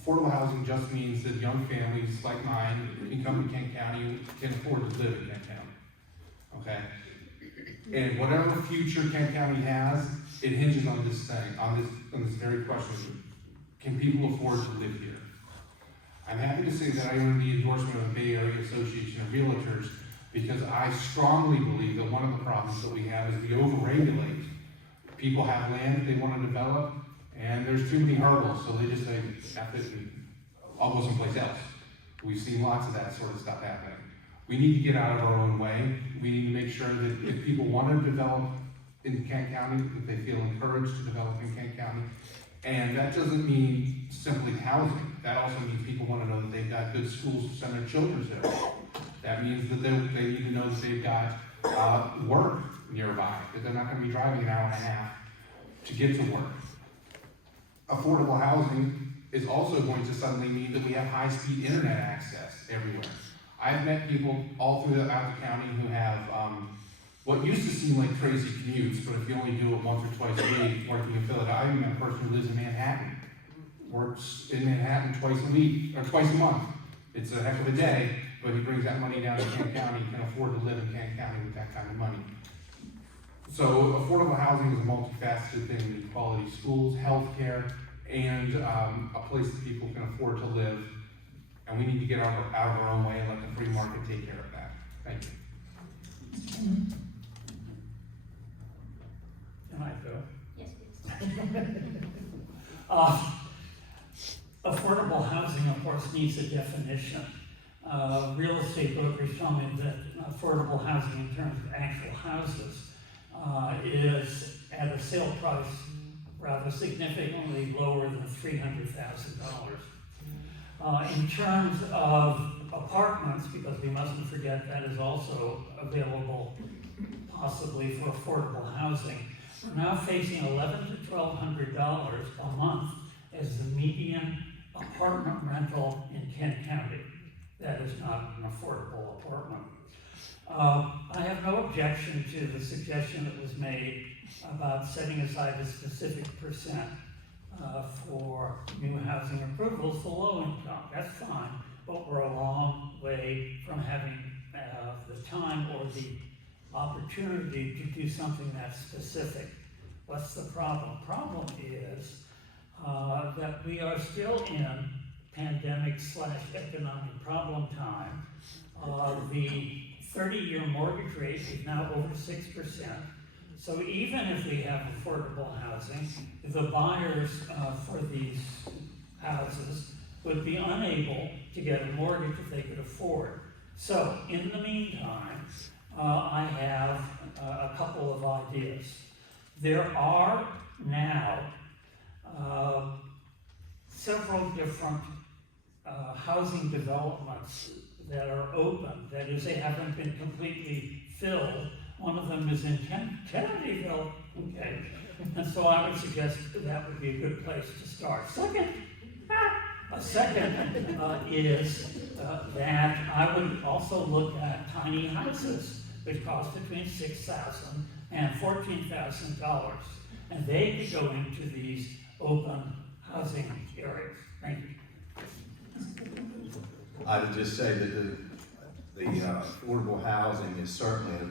Affordable housing just means that young families like mine who can come to Kent County can afford to live in Kent County. Okay? And whatever future Kent County has, it hinges on this thing, on this very question. Can people afford to live here? I'm happy to say that I earned the endorsement of the Bay Area Association of Realtors because I strongly believe that one of the problems that we have is we overregulate. People have land that they want to develop, and there's too many hurdles, so they just say, I'll go someplace else. We've seen lots of that sort of stuff happening. We need to get out of our own way. We need to make sure that if people want to develop in Kent County, that they feel encouraged to develop in Kent County. And that doesn't mean simply housing. That also means people want to know that they've got good schools to send their children to. That means that they need to know that they've got work nearby, that they're not going to be driving an hour and a half to get to work. Affordable housing is also going to suddenly mean that we have high-speed internet access everywhere. I've met people all throughout the county who have what used to seem like crazy commutes, but if you only do it once or twice a week, working in Philadelphia. I even met a person who lives in Manhattan, works in Manhattan twice a week, or twice a month. It's a heck of a day, but he brings that money down to Kent County, can afford to live in Kent County with that kind of money. So affordable housing is a multifaceted thing. We need quality schools, healthcare, and a place that people can afford to live. And we need to get out of our own way and let the free market take care of that. Thank you. Can I go? Yes, please. Affordable housing, of course, needs a definition. Real estate brokers tell me that affordable housing in terms of actual houses is at a sale price rather significantly lower than $300,000. In terms of apartments, because we mustn't forget that is also available possibly for affordable housing, we're now facing $1,100 to $1,200 a month as the median apartment rental in Kent County. That is not an affordable apartment. I have no objection to the suggestion that was made about setting aside a specific percent for new housing approvals for low income. That's fine, but we're a long way from having the time or the opportunity to do something that's specific. What's the problem? Problem is that we are still in pandemic/economic problem time. The 30-year mortgage rate is now over 6%. So even if we have affordable housing, the buyers for these houses would be unable to get a mortgage if they could afford. So in the meantime, I have a couple of ideas. There are now several different housing developments that are open. That is, they haven't been completely filled. One of them is in Kennedyville, okay? And so I would suggest that would be a good place to start. Second is that I would also look at tiny houses, which cost between $6,000 and $14,000. And they could go into these open housing areas. Thank you. I would just say that the affordable housing is certainly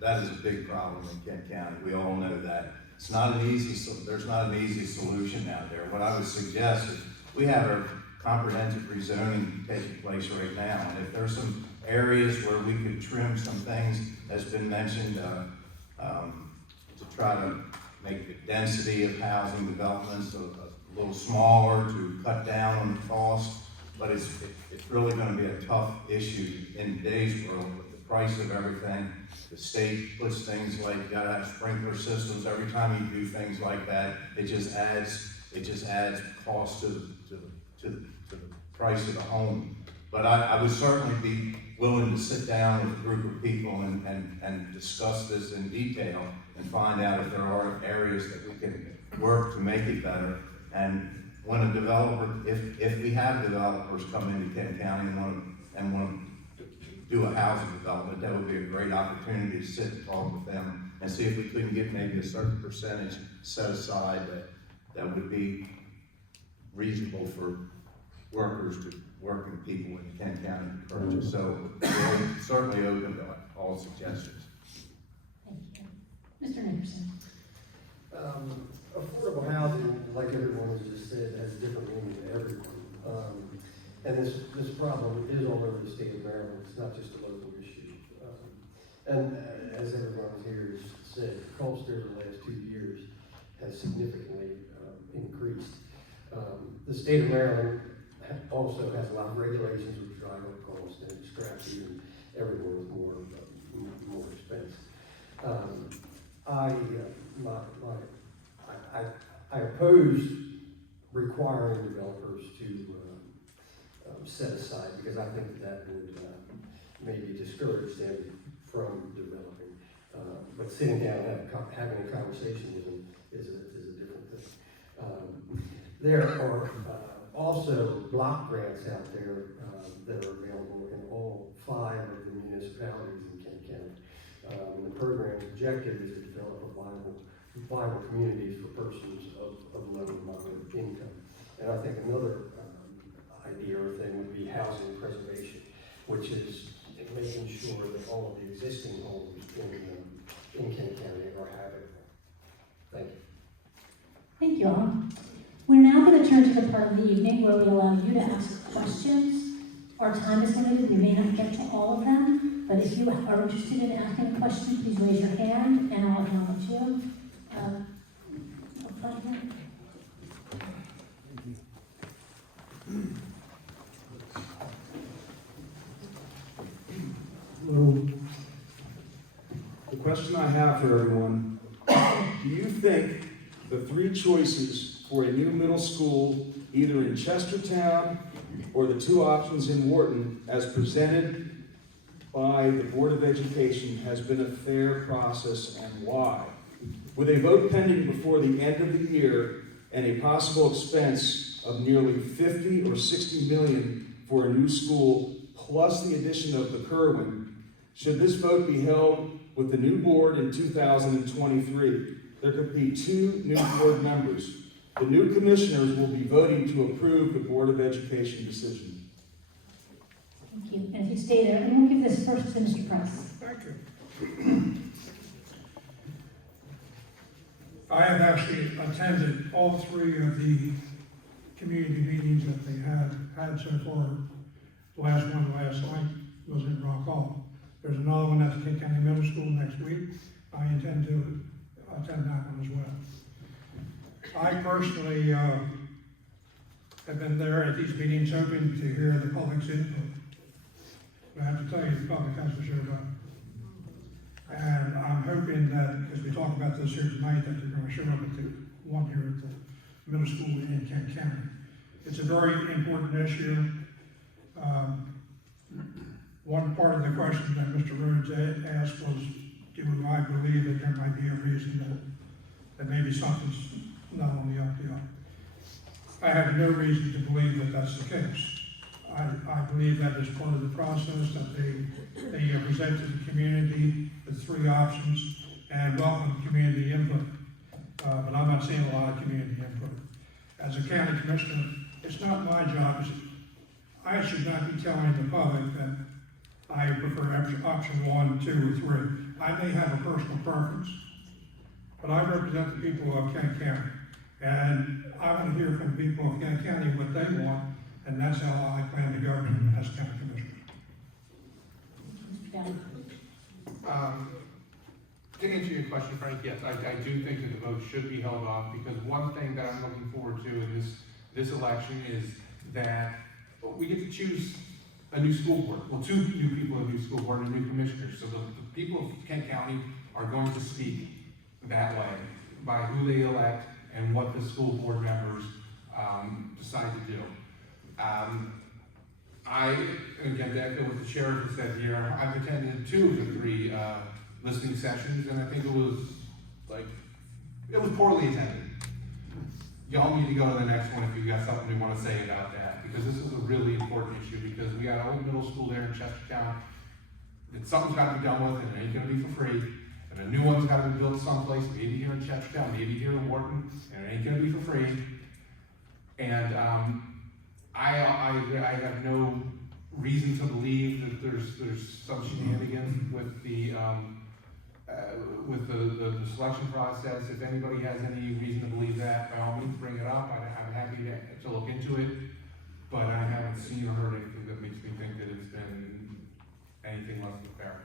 that is a big problem in Kent County. We all know that. It's not an easy, there's not an easy solution out there. What I would suggest is we have our comprehensive rezoning taking place right now. And if there's some areas where we could trim some things, as been mentioned, to try to make the density of housing developments a little smaller, to cut down on the cost. But it's really going to be a tough issue in today's world with the price of everything. The state puts things like, you gotta have sprinkler systems. Every time you do things like that, it just adds cost to the price of the home. But I would certainly be willing to sit down with a group of people and discuss this in detail and find out if there are areas that we can work to make it better. And when a developer, if we have developers come into Kent County and want to do a housing development, that would be a great opportunity to sit and talk with them and see if we couldn't get maybe a certain percentage set aside that would be reasonable for workers to working people in Kent County to purchase. So we're certainly open to all suggestions. Thank you. Mr. Nickerson. Affordable housing, like everyone has just said, has a different meaning to everyone. And this problem is all over the state of Maryland. It's not just a local issue. And as everyone here has said, the cost over the last 2 years has significantly increased. The state of Maryland also has a lot of regulations which drive up cost and extract even everyone with more expense. I oppose requiring developers to set aside, because I think that would maybe discourage them from developing. But sitting down and having a conversation with them is a different thing. There are also block grants out there that are available in all 5 of the municipalities in Kent County. The program's objective is to develop a viable communities for persons of low and moderate income. And I think another idea or thing would be housing preservation, which is making sure that all of the existing homes in Kent County are habitable. Thank you. Thank you all. We're now going to turn to the part of the evening where we allow you to ask questions. Our time is limited. We may not get to all of them, but if you are interested in asking a question, please raise your hand and I'll acknowledge you. Up front here. Hello. The question I have for everyone, do you think the 3 choices for a new middle school, either in Chestertown or the 2 options in Wharton, as presented by the Board of Education, has been a fair process, and why? With a vote pending before the end of the year and a possible expense of nearly 50 or 60 million for a new school, plus the addition of the Kerwin, should this vote be held with the new board in 2023, there could be 2 new board members. The new commissioners will be voting to approve the Board of Education decision. Thank you. And if you stay there, and we'll give this first to Mr. Price. Thank you. I have actually attended all 3 of the community meetings that they had so far. The last one last night was in Rock Hall. There's another one at the Kent County Middle School next week. I intend to attend that one as well. I personally have been there at these meetings hoping to hear the public's input. But I have to tell you, the public hasn't showed up. And I'm hoping that, as we talk about this here tonight, that they're going to show up at the one here at the middle school in Kent County. It's a very important issue. One part of the question that Mr. Rhodes asked was, do I believe that there might be a reason that maybe something's not on the up? I have no reason to believe that that's the case. I believe that is part of the process, that they present to the community the 3 options and welcome community input. But I'm not seeing a lot of community input. As a county commissioner, it's not my job. I should not be telling the public that I prefer option 1, 2, or 3. I may have a personal preference, but I represent the people of Kent County. And I want to hear from the people of Kent County what they want, and that's how I plan to govern as county commissioner. To answer your question, Frank, yes, I do think that the vote should be held off, because one thing that I'm looking forward to in this election is that we get to choose a new school board. Well, 2 new people in a new school board and new commissioners. So the people of Kent County are going to speak that way by who they elect and what the school board members decide to do. Again, to echo what the sheriff has said here, I've attended 2 of the 3 listening sessions, and I think it was poorly attended. Y'all need to go to the next one if you got something you want to say about that, because this is a really important issue, because we got an old middle school there in Chestertown that something's got to be done with, and it ain't going to be for free, and a new one's got to be built someplace, maybe here in Chestertown, maybe here in Wharton, and it ain't going to be for free. And I have no reason to believe that there's some shenanigans with the selection process. If anybody has any reason to believe that, by all means, bring it up. I'm happy to look into it, but I haven't seen or heard anything that makes me think that it's been anything less than fair.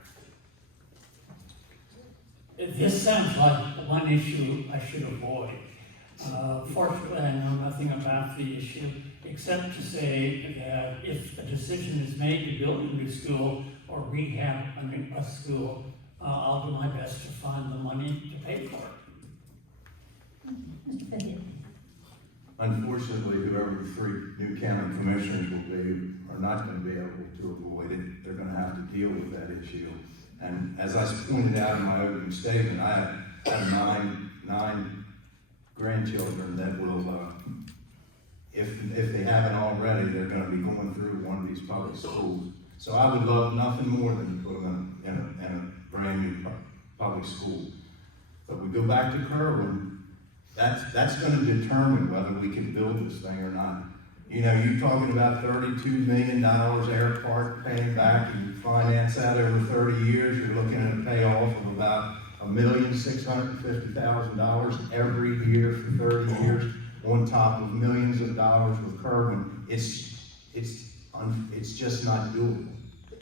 This sounds like the one issue I should avoid. Fortunately, I know nothing about the issue, except to say that if a decision is made to build a new school or rehab a school, I'll do my best to find the money to pay for it. Mr. Fithian. Unfortunately, whoever the 3 new county commissioners will be are not going to be able to avoid it. They're going to have to deal with that issue. And as I pointed out in my opening statement, I have 9 grandchildren that will, if they haven't already, they're going to be going through one of these public schools. So I would love nothing more than to put them in a brand new public school. But we go back to Kerwin, that's going to determine whether we can build this thing or not. You know, you're talking about $32 million Air Park paying back, and you finance that over 30 years, you're looking at a payoff of about $1,650,000 every year for 30 years, on top of millions of dollars with Kerwin. It's just not doable.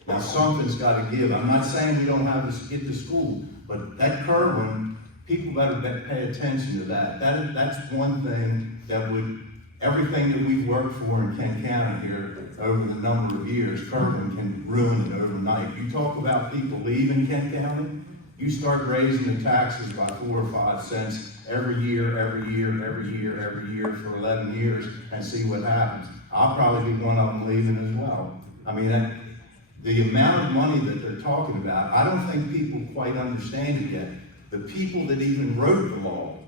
Now something's got to give. I'm not saying we don't have to get to school, but that Kerwin, people better pay attention to that. That's one thing that would, everything that we've worked for in Kent County here over the number of years, Kerwin can ruin it overnight. You talk about people leaving Kent County, you start raising the taxes by 4 or 5 cents every year for 11 years and see what happens. I'll probably be one of them leaving as well. I mean, the amount of money that they're talking about, I don't think people quite understand it yet. The people that even wrote the law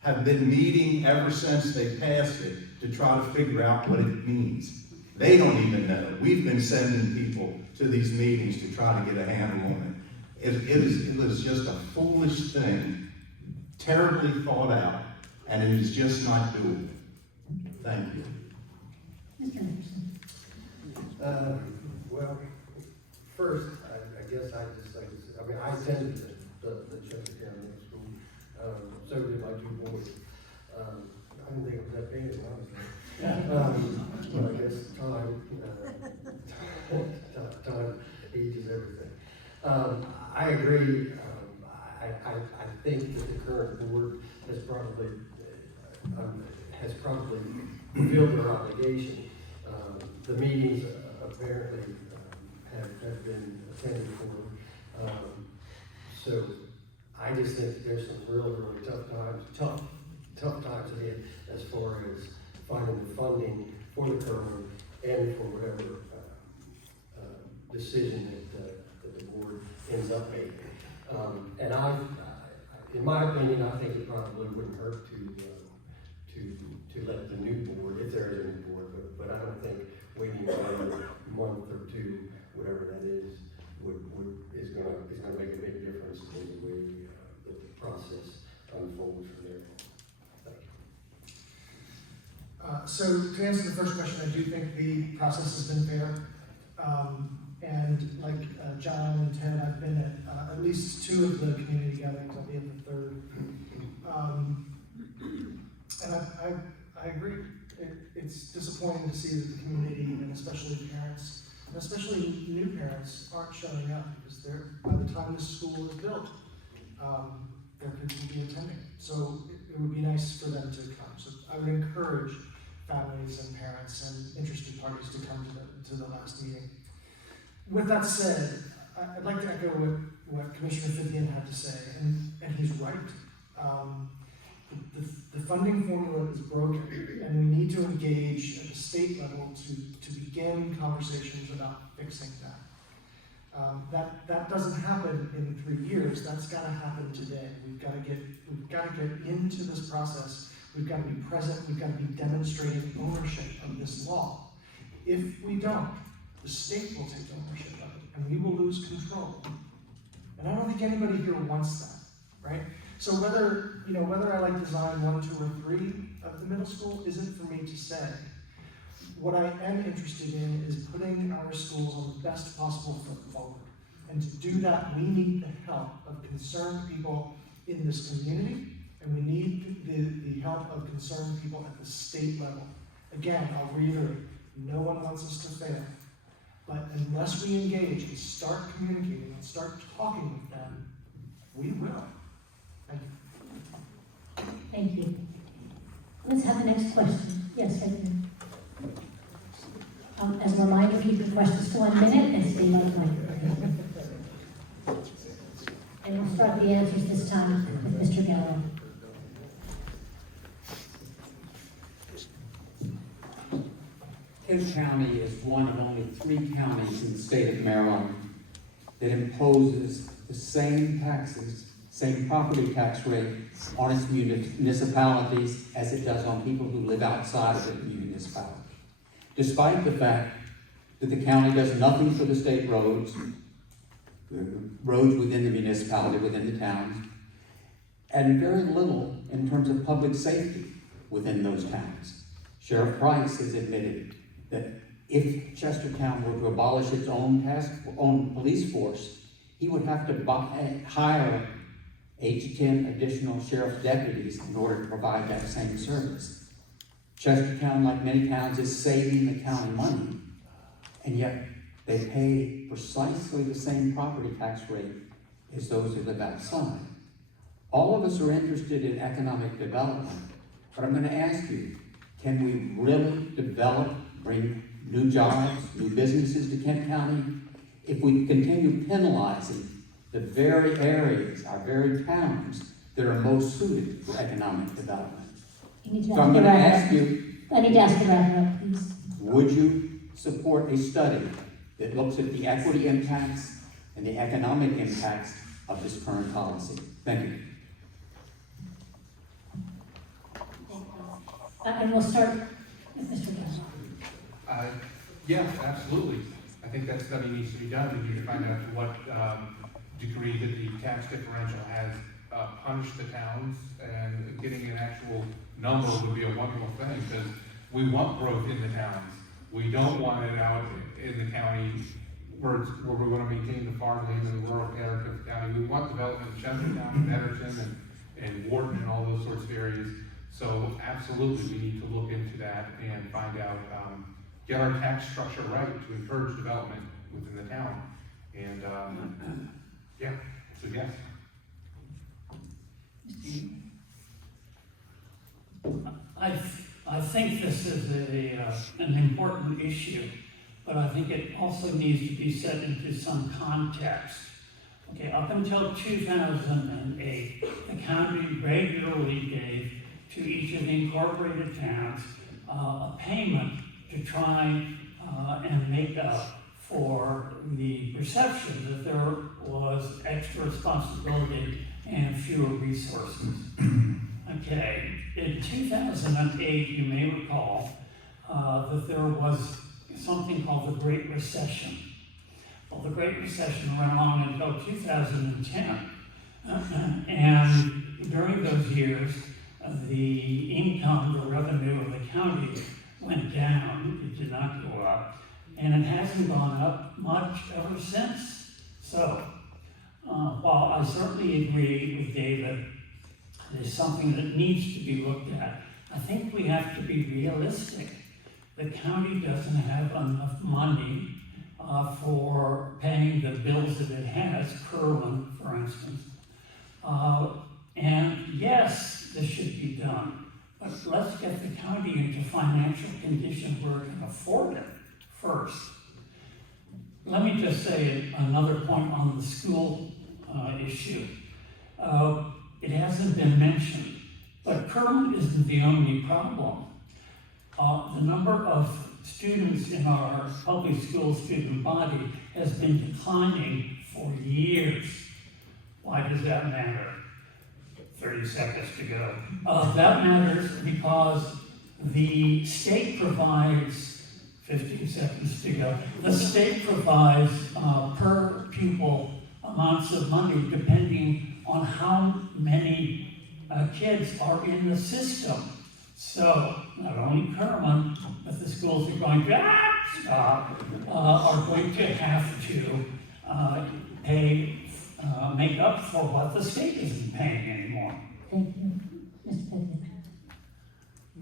have been meeting ever since they passed it to try to figure out what it means. They don't even know. We've been sending people to these meetings to try to get a handle on it. It was just a foolish thing, terribly thought out, and it is just not doable. Thank you. Mr. Anderson. Well, first, I guess I attended the Chestertown Middle School, so did my 2 boys. I didn't think it was that big, honestly. But I guess time ages everything. I agree. I think that the current board has probably fulfilled their obligation. The meetings apparently have been attended for. So I just think there's some really tough times ahead as far as finding the funding for the Kerwin and for whatever decision that the board ends up making. And in my opinion, I think it probably wouldn't hurt to let the new board, if there is a new board, but I don't think waiting another month or 2, whatever that is going to make a big difference in the way the process unfolds from there. Thank you. So to answer the first question, I do think the process has been fair. And like John and Ted, I've been at least 2 of the community gatherings. I'll be at the 3rd. And I agree. It's disappointing to see that the community, and especially parents, and especially new parents, aren't showing up, because by the time this school is built, their kids will be attending. So it would be nice for them to come. So I would encourage families and parents and interested parties to come to the last meeting. With that said, I'd like to echo what Commissioner Fithian had to say, and he's right. The funding formula is broken, and we need to engage at the state level to begin conversations about fixing that. That doesn't happen in 3 years. That's got to happen today. We've got to get into this process. We've got to be present. We've got to be demonstrating ownership of this law. If we don't, the state will take ownership of it, and we will lose control. And I don't think anybody here wants that, right? So whether I like design 1, 2, or 3 of the middle school isn't for me to say. What I am interested in is putting our schools on the best possible foot forward. And to do that, we need the help of concerned people in this community, and we need the help of concerned people at the state level. Again, I'll reiterate, no one wants us to fail. But unless we engage and start communicating and start talking with them, we will. Thank you. Thank you. Let's have the next question. Yes, thank you. As a reminder, keep your questions to 1 minute and stay by the microphone. And we'll start the answers this time with Mr. Gallo. Kent County is one of only 3 counties in the state of Maryland that imposes the same taxes, same property tax rate on its municipalities as it does on people who live outside of the municipality. Despite the fact that the county does nothing for the state roads, the roads within the municipality, within the towns, and very little in terms of public safety within those towns. Sheriff Price has admitted that if Chestertown were to abolish its own police force, he would have to hire 8 to 10 additional sheriff's deputies in order to provide that same service. Chestertown, like many towns, is saving the county money, and yet they pay precisely the same property tax rate as those who live outside. All of us are interested in economic development, but I'm going to ask you, can we really bring new jobs, new businesses to Kent County, if we continue penalizing the very areas, our very towns, that are most suited for economic development? So I'm going to ask you, I need to ask you to wrap up, please. would you support a study that looks at the equity impacts and the economic impacts of this current policy? Thank you. And we'll start with Mr. Gallo. Yes, absolutely. I think that study needs to be done. We need to find out to what degree that the tax differential has punished the towns, and getting an actual number would be a wonderful thing, because we want growth in the towns. We don't want it out in the county where we want to maintain the farmland and the rural character of the county. We want development in Chestertown and Edgerton and Wharton and all those sorts of areas. So absolutely, we need to look into that and find out, get our tax structure right to encourage development within the town. And yeah, so yes. I think this is an important issue, but I think it also needs to be set into some context. Okay, up until 2008, the county regularly gave to each of the incorporated towns a payment to try and make up for the perception that there was extra responsibility and fewer resources. Okay, in 2008, you may recall that there was something called the Great Recession. Well, the Great Recession went on until 2010. And during those years, the income, the revenue of the county went down. It did not go up. and it hasn't gone up much ever since. So, while I certainly agree with David, there's something that needs to be looked at, I think we have to be realistic. The county doesn't have enough money for paying the bills that it has, Kerwin, for instance. And yes, this should be done, but let's get the county into financial condition where it can afford it first. Let me just say another point on the school issue. It hasn't been mentioned, but Kerwin isn't the only problem. The number of students in our public school student body has been declining for years. Why does that matter? 30 seconds to go. That matters because the state provides, 15 seconds to go, the state provides per pupil amounts of money depending on how many kids are in the system. So, not only Kerwin, but the schools are going to, are going to have to pay, make up for what the state isn't paying anymore. Thank you. Mr. Pittman.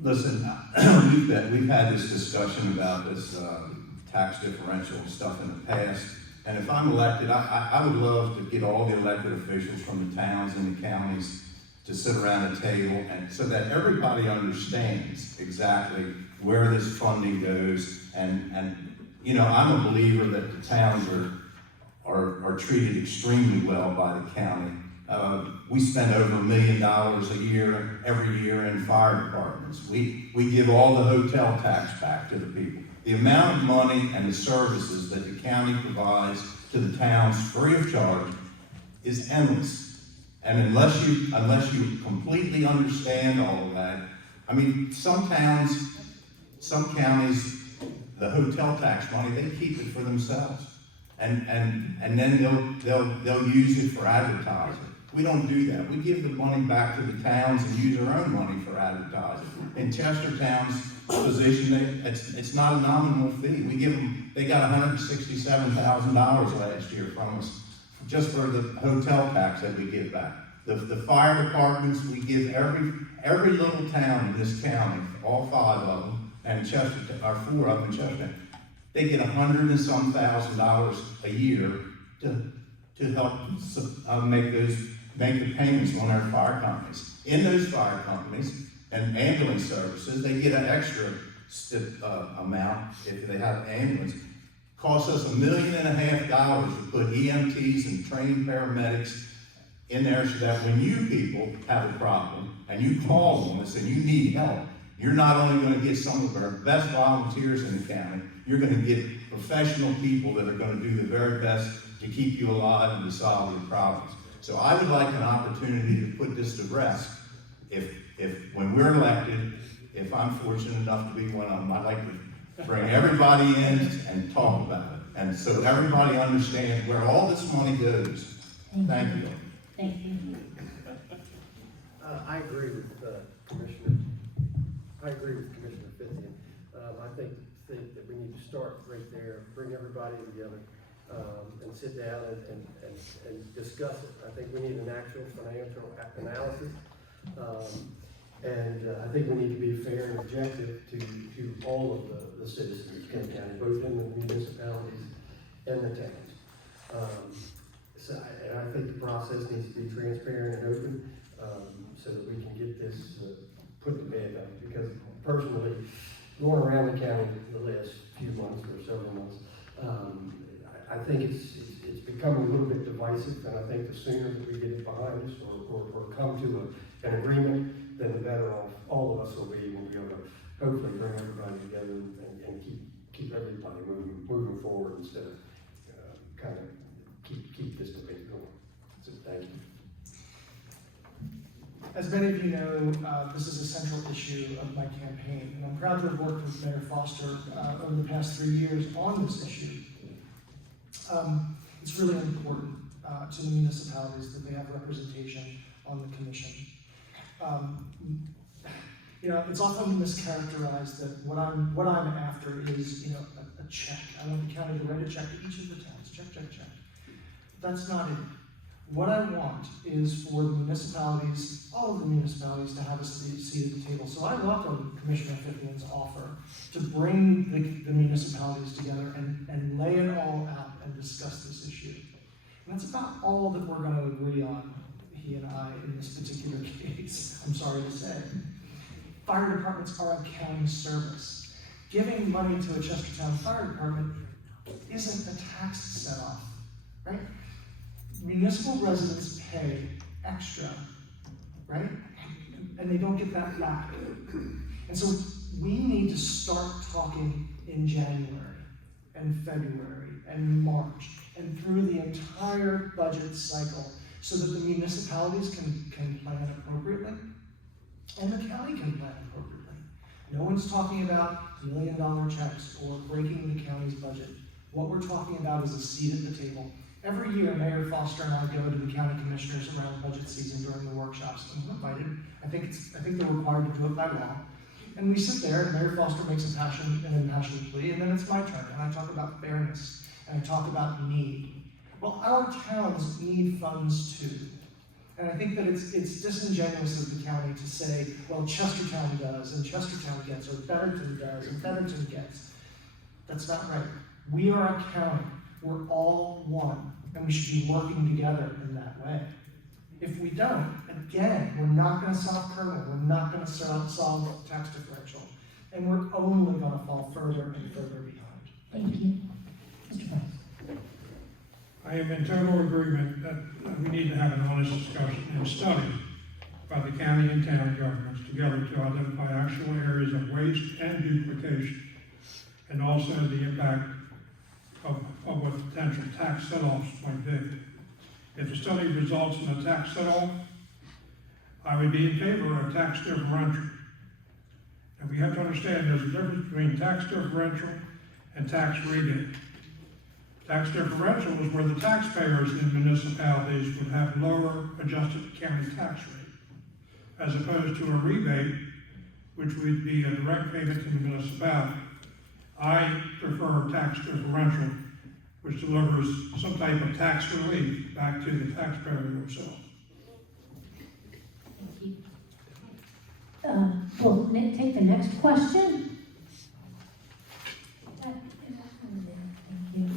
Listen, we've had this discussion about this tax differential and stuff in the past, and if I'm elected, I would love to get all the elected officials from the towns and the counties to sit around a table, and so that everybody understands exactly where this funding goes. And you know, I'm a believer that the towns are treated extremely well by the county. We spend over $1 million a year, every year in fire departments. We give all the hotel tax back to the people. The amount of money and the services that the county provides to the towns free of charge is endless. And unless you completely understand all of that, I mean, some counties, the hotel tax money, they keep it for themselves. And then they'll use it for advertising. We don't do that. We give the money back to the towns and use our own money for advertising. In Chestertown's position, it's not a nominal fee. We give them, they got $167,000 last year from us, just for the hotel tax that we give back. The fire departments, we give every little town in this county, all 5 of them, and Chestertown, or 4 of them in Chestertown, they get $100 and some thousand a year to help make the payments on our fire companies. In those fire companies and ambulance services, they get an extra amount if they have ambulance. Costs us $1.5 million to put EMTs and trained paramedics in there so that when you people have a problem and you call on us and you need help, you're not only going to get some of our best volunteers in the county, you're going to get professional people that are going to do the very best to keep you alive and to solve your problems. So I would like an opportunity to put this to rest. If when we're elected, if I'm fortunate enough to be one of them, I'd like to bring everybody in and talk about it. And so everybody understands where all this money goes. Thank you. Thank you. I agree with Commissioner. I agree with Commissioner Fithian. I think that we need to start right there, bring everybody together, and sit down and discuss it. I think we need an actual financial analysis, and I think we need to be fair and objective to all of the citizens of Kent County, both in the municipalities and the towns. And I think the process needs to be transparent and open, so that we can get this put to bed. Because personally, going around the county the last few months or several months, I think it's become a little bit divisive, and I think the sooner that we get it behind us or come to an agreement, then the better off all of us will be. We'll be able to hopefully bring everybody together and keep everybody moving forward instead of kind of keep this debate going. So thank you. As many of you know, this is a central issue of my campaign, and I'm proud to have worked with Mayor Foster over the past 3 years on this issue. It's really important to the municipalities that they have representation on the commission. You know, it's often mischaracterized that what I'm after is, you know, a a check. I want the county to write a check to each of the towns, check, check, check. That's not it. What I want is for the municipalities, all of the municipalities, to have a seat at the table. So I welcome Commissioner Fithian's offer to bring the municipalities together and lay it all out and discuss this issue. And that's about all that we're going to agree on, he and I, in this particular case, I'm sorry to say. Fire departments are a county service. Giving money to a Chestertown Fire Department isn't a tax set-off, right? Municipal residents pay extra, right? And they don't get that back. And so we need to start talking in January and February and March and through the entire budget cycle so that the municipalities can plan appropriately and the county can plan appropriately. No one's talking about $1 million checks or breaking the county's budget. What we're talking about is a seat at the table. Every year, Mayor Foster and I go to the county commissioners around budget season during the workshops, and we're invited. I think they're required to do it by law. And we sit there, and Mayor Foster makes an impassioned plea, and then it's my turn, and I talk about fairness, and I talk about need. Well, our towns need funds too. And I think that it's disingenuous of the county to say, well, Chestertown does, and Chestertown gets, or Betterton does, and Betterton gets. That's not right. We are a county. We're all one, and we should be working together in that way. If we don't, again, we're not going to solve Kerwin, we're not going to solve tax differential, and we're only going to fall further and further behind. Thank you. Mr. Price. I am in total agreement that we need to have an honest discussion and study by the county and town governments together to identify actual areas of waste and duplication, and also the impact of what potential tax set-offs might be. If the study results in a tax set-off, I would be in favor of tax differential. And we have to understand there's a difference between tax differential and tax rebate. Tax differential is where the taxpayers in municipalities would have lower adjusted county tax rate, as opposed to a rebate, which would be a direct payment to the municipality. I prefer tax differential, which delivers some type of tax relief back to the taxpayer themselves. Thank you. We'll take the next question. Thank you.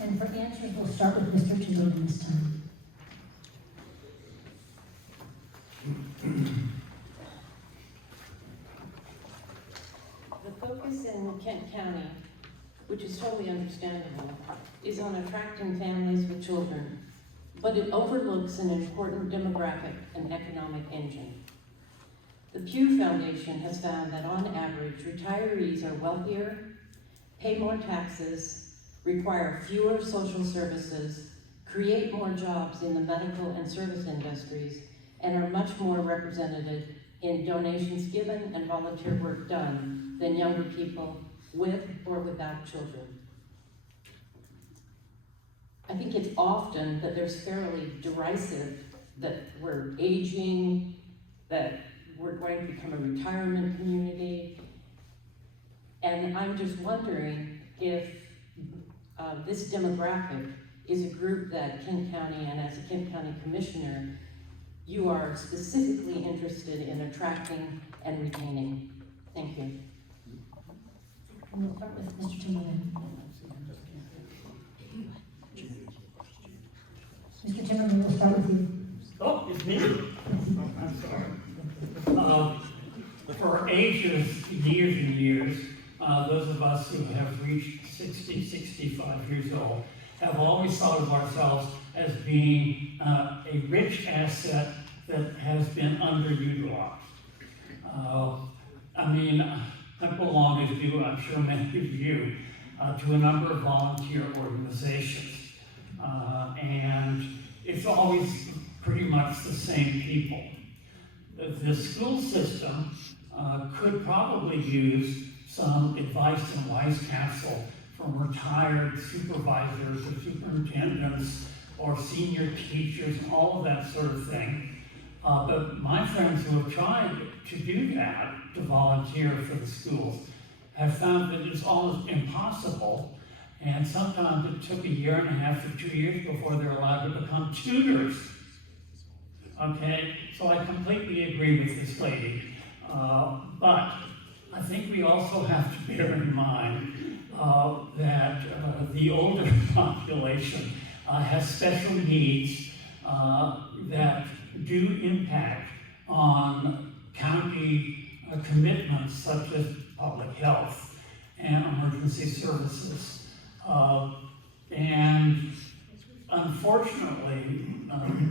And for answers, we'll start with Mr. Chisholm this time. The focus in Kent County, which is totally understandable, is on attracting families with children, but it overlooks an important demographic and economic engine. The Pew Foundation has found that on average, retirees are wealthier, pay more taxes, require fewer social services, create more jobs in the medical and service industries, and are much more represented in donations given and volunteer work done than younger people with or without children. I think it's often that there's fairly derisive that we're aging, that we're going to become a retirement community. And I'm just wondering if this demographic is a group that Kent County, and as a Kent County Commissioner, you are specifically interested in attracting and retaining. Thank you. And we'll start with Mr. Timmerman. Mr. Timmerman, we'll start with you. Oh, it's me. I'm sorry. For ages, years and years, those of us who have reached 60, 65 years old have always thought of ourselves as being a rich asset that has been underutilized. I belong, as do I'm sure many of you, to a number of volunteer organizations. And it's always pretty much the same people. The school system could probably use some advice and wise counsel from retired supervisors or superintendents or senior teachers and all of that sort of thing. But my friends who have tried to do that, to volunteer for the schools, have found that it's almost impossible, and sometimes it took 1.5 to 2 years before they're allowed to become tutors. Okay, so I completely agree with this lady, but I think we also have to bear in mind that the older population has special needs that do impact on county commitments such as public health and emergency services. And unfortunately,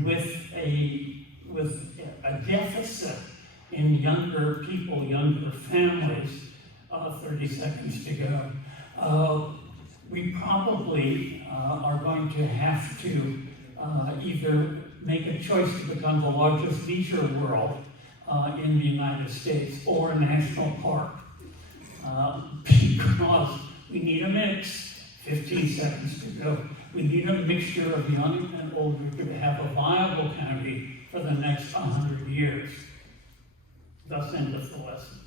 with a deficit in younger people, younger families, 30 seconds to go, we probably are going to have to either make a choice to become the largest leisure world in the United States or a national park, because we need a mix. 15 seconds to go. We need a mixture of young and older to have a viable county for the next 100 years. Thus endeth the lesson.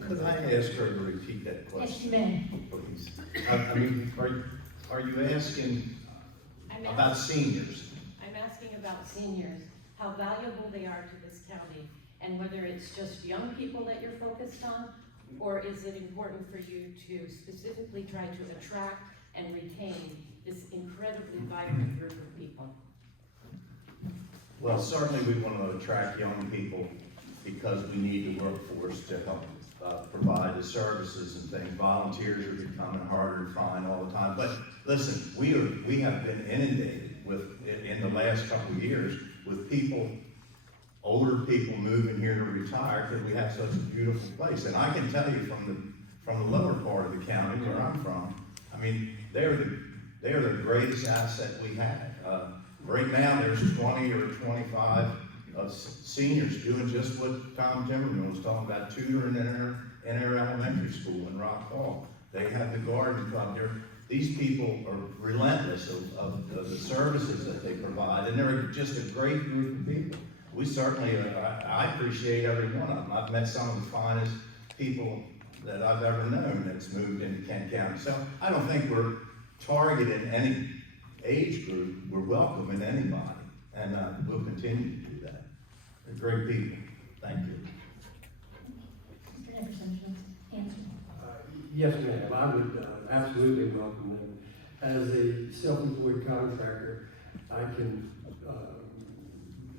Could I ask her to repeat that question? Yes, you may. Please. I mean, are you asking about seniors? I'm asking about seniors, how valuable they are to this county, and whether it's just young people that you're focused on, or is it important for you to specifically try to attract and retain this incredibly vibrant group of people? Well, certainly we want to attract young people because we need the workforce to help provide the services and things. Volunteers are becoming harder to find all the time. But listen, we have been inundated with, in the last couple of years, with people, older people moving here to retire because we have such a beautiful place. And I can tell you from the lower part of the county where I'm from, I mean, they're the greatest asset we have. Right now, there's 20 or 25 seniors doing just what Tom Timmerman was talking about, tutoring in our elementary school in Rock Hall. They have the garden club there. These people are relentless of the services that they provide, and they're just a great group of people. We certainly, I appreciate every one of them. I've met some of the finest people that I've ever known that's moved into Kent County. So I don't think we're targeting any age group. We're welcoming anybody, and we'll continue to do that. They're great people. Thank you. Mr. Nickerson, answer. Yes, ma'am, I would absolutely welcome them. As a self-employed contractor, I can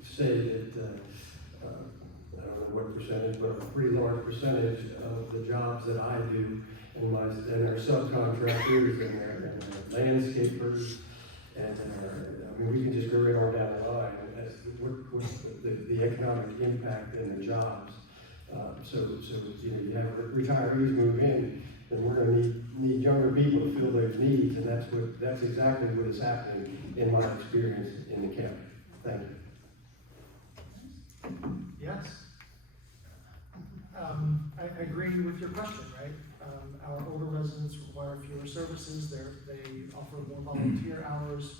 say that, I don't know what percentage, but a pretty large percentage of the jobs that I do and our subcontractors and our landscapers and I mean, we can just go right on down the line as what's the economic impact in the jobs. So you know, you have retirees move in, then we're going to need younger people to fill those needs, and that's exactly what is happening in my experience in the county. Thank you. Yes. I agree with your question, right? Our older residents require fewer services. They offer more volunteer hours.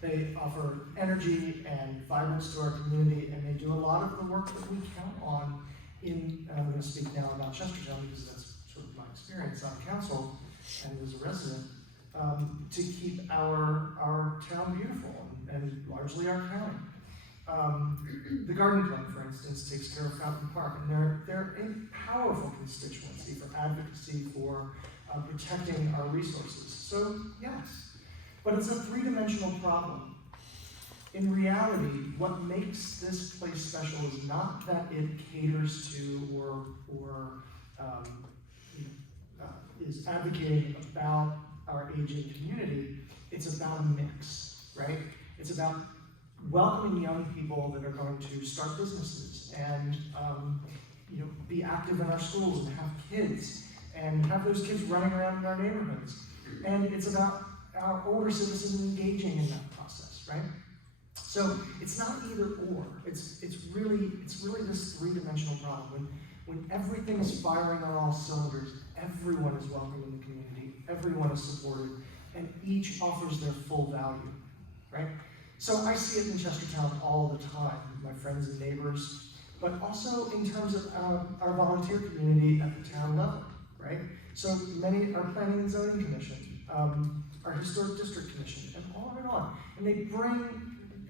They offer energy and vibrance to our community, and they do a lot of the work that we count on in, and I'm going to speak now about Chestertown because that's sort of my experience on council and as a resident, to keep our town beautiful and largely our county. The Garden Club, for instance, takes care of Fountain Park, and they're a powerful constituency for advocacy for protecting our resources. So yes, but it's a three-dimensional problem. In reality, what makes this place special is not that it caters to or is advocating about our aging community. It's about a mix, right? It's about welcoming young people that are going to start businesses and be active in our schools and have kids and have those kids running around in our neighborhoods. And it's about our older citizens engaging in that process, right? So it's not either or. It's really this three-dimensional problem. When everything is firing on all cylinders, everyone is welcome in the community, everyone is supported, and each offers their full value, right? So I see it in Chestertown all the time. My friends and neighbors, but also in terms of our volunteer community at the town level, right? So many, our planning and zoning commission, our historic district commission, and on and on. And they bring,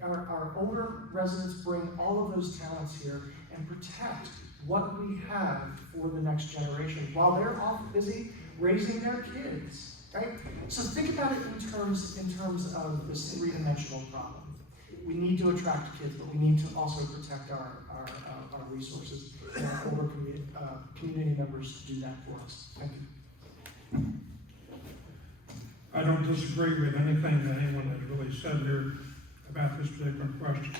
our older residents bring all of those talents here and protect what we have for the next generation while they're off busy raising their kids, right? So think about it in terms of this three-dimensional problem. We need to attract kids, but we need to also protect our resources and our older community members to do that for us. Thank you. I don't disagree with anything that anyone has really said here about this particular question.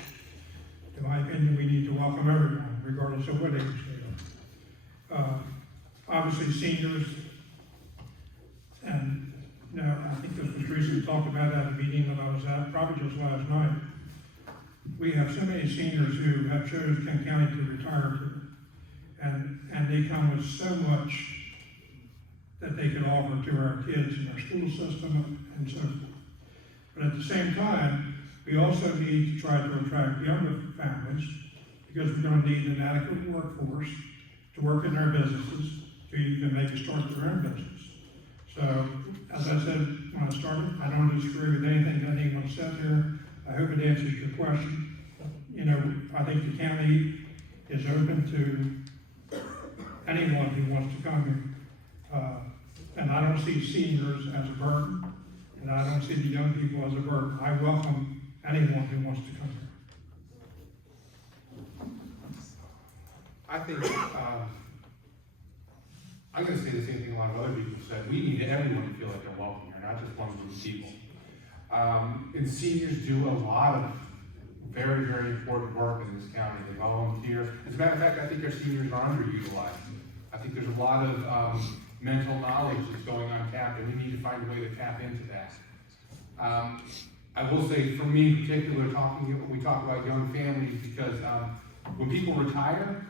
In my opinion, we need to welcome everyone, regardless of what age they are. Obviously, seniors, and I think this was recently talked about at a meeting that I was at, probably just last night. We have so many seniors who have chosen Kent County to retire to, and they come with so much that they can offer to our kids in our school system and so forth. But at the same time, we also need to try to attract younger families because we're going to need an adequate workforce to work in our businesses so you can make a start to their own business. So, as I said when I started, I don't disagree with anything that anyone said here. I hope it answers your question. You know, I think the county is open to anyone who wants to come here. And I don't see seniors as a burden, and I don't see the young people as a burden. I welcome anyone who wants to come here. I think, I'm going to say the same thing a lot of other people said. We need everyone to feel like they're welcome here, not just one group of people. And seniors do a lot of very, very important work in this county. They volunteer. As a matter of fact, I think our seniors are underutilized. I think there's a lot of mental knowledge that's going on tap, and we need to find a way to tap into that. I will say, for me in particular, we talk about young families because when people retire,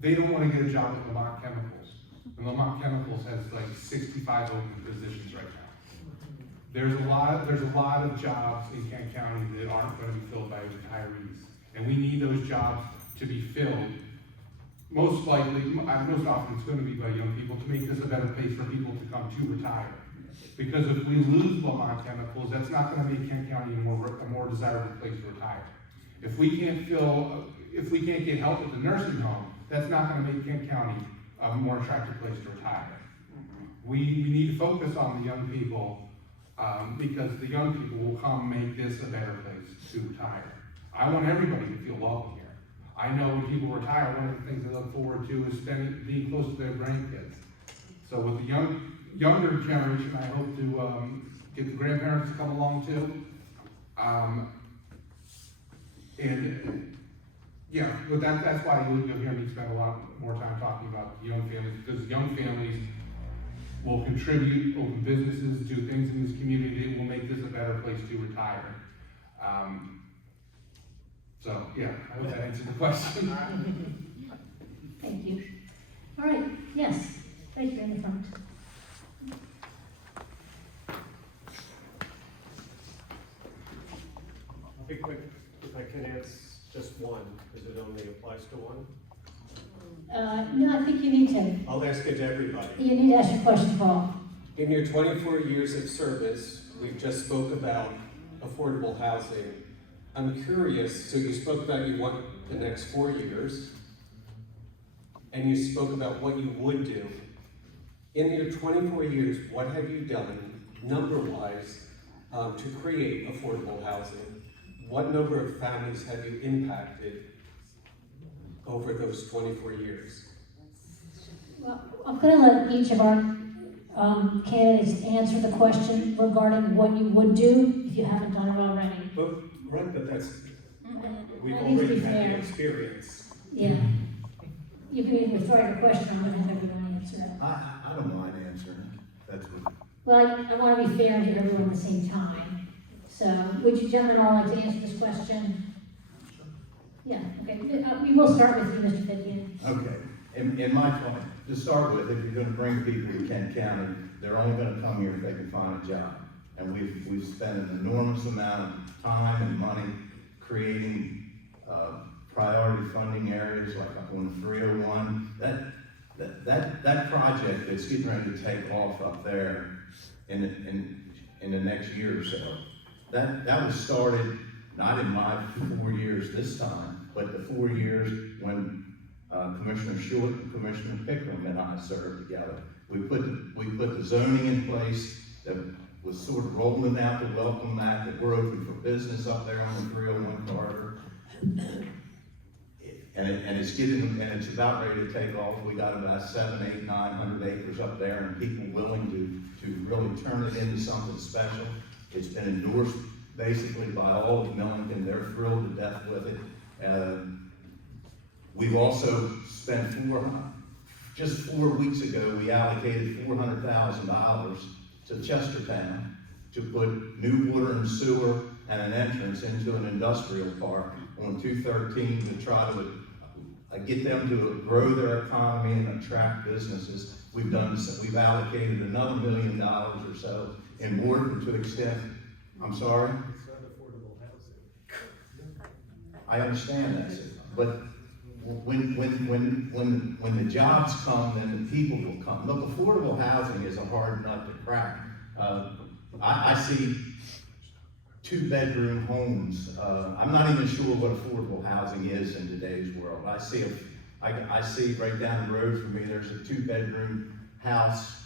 they don't want to get a job at Lamont Chemicals. And Lamont Chemicals has like 65 open positions right now. There's a lot of jobs in Kent County that aren't going to be filled by retirees, and we need those jobs to be filled. Most often it's going to be by young people to make this a better place for people to come to retire. Because if we lose Lamont Chemicals, that's not going to make Kent County a more desirable place to retire. If we can't get help at the nursing home, that's not going to make Kent County a more attractive place to retire. We need to focus on the young people because the young people will come make this a better place to retire. I want everybody to feel welcome here. I know when people retire, one of the things they look forward to is being close to their grandkids. So with the younger generation, I hope to get the grandparents to come along too. But that's why you'll hear me spend a lot more time talking about young families, because young families will contribute, open businesses, do things in this community that will make this a better place to retire. I hope that answered the question. Thank you. All right, yes, right here in the front. I'll be quick, if I can ask just one, because it only applies to one. No, I think you need to. I'll ask it to everybody. You need to ask your question, Paul. In your 24 years of service, we've just spoke about affordable housing. I'm curious, so you spoke about you want the next 4 years, and you spoke about what you would do. In your 24 years, what have you done, number-wise, to create affordable housing? What number of families have you impacted over those 24 years? Well, I'm going to let each of our candidates answer the question regarding what you would do if you haven't done it already. Right, but that's, we've I need to already be had the fair. experience. Yeah. You can even withdraw your question, I'm going to have everyone answer it. I don't mind answering it. That's what. Well, I want to be fair and give everyone at the same time. So, would you gentlemen all like to answer this question? Yeah, okay. We will start with you, Mr. Fithian. Okay. In my point, to start with, if you're going to bring people to Kent County, they're only going to come here if they can find a job. And we've spent an enormous amount of time and money creating priority funding areas like up on the 301. That project that's getting ready to take off up there in the next year or so, that was started not in my 4 years this time, but the 4 years when Commissioner Short and Commissioner Pickram and I served together. We put the zoning in place that was sort of rolling out the welcome mat that we're open for business up there on the 301 corridor. And it's about ready to take off. We got about 700, 800, 900 acres up there, and people willing to really turn it into something special. It's been endorsed basically by all of Millington. They're thrilled to death with it. We've also spent just 4 weeks ago, we allocated $400,000 to Chestertown to put new water and sewer and an entrance into an industrial park on 213 to try to get them to grow their economy and attract businesses. We've allocated another $1 million or so in Wharton to extend. I'm sorry? It's not affordable housing. I understand that, but when the jobs come, then the people will come. Look, affordable housing is a hard nut to crack. I see 2-bedroom homes. I'm not even sure what affordable housing is in today's world. I see right down the road from me, there's a 2-bedroom house,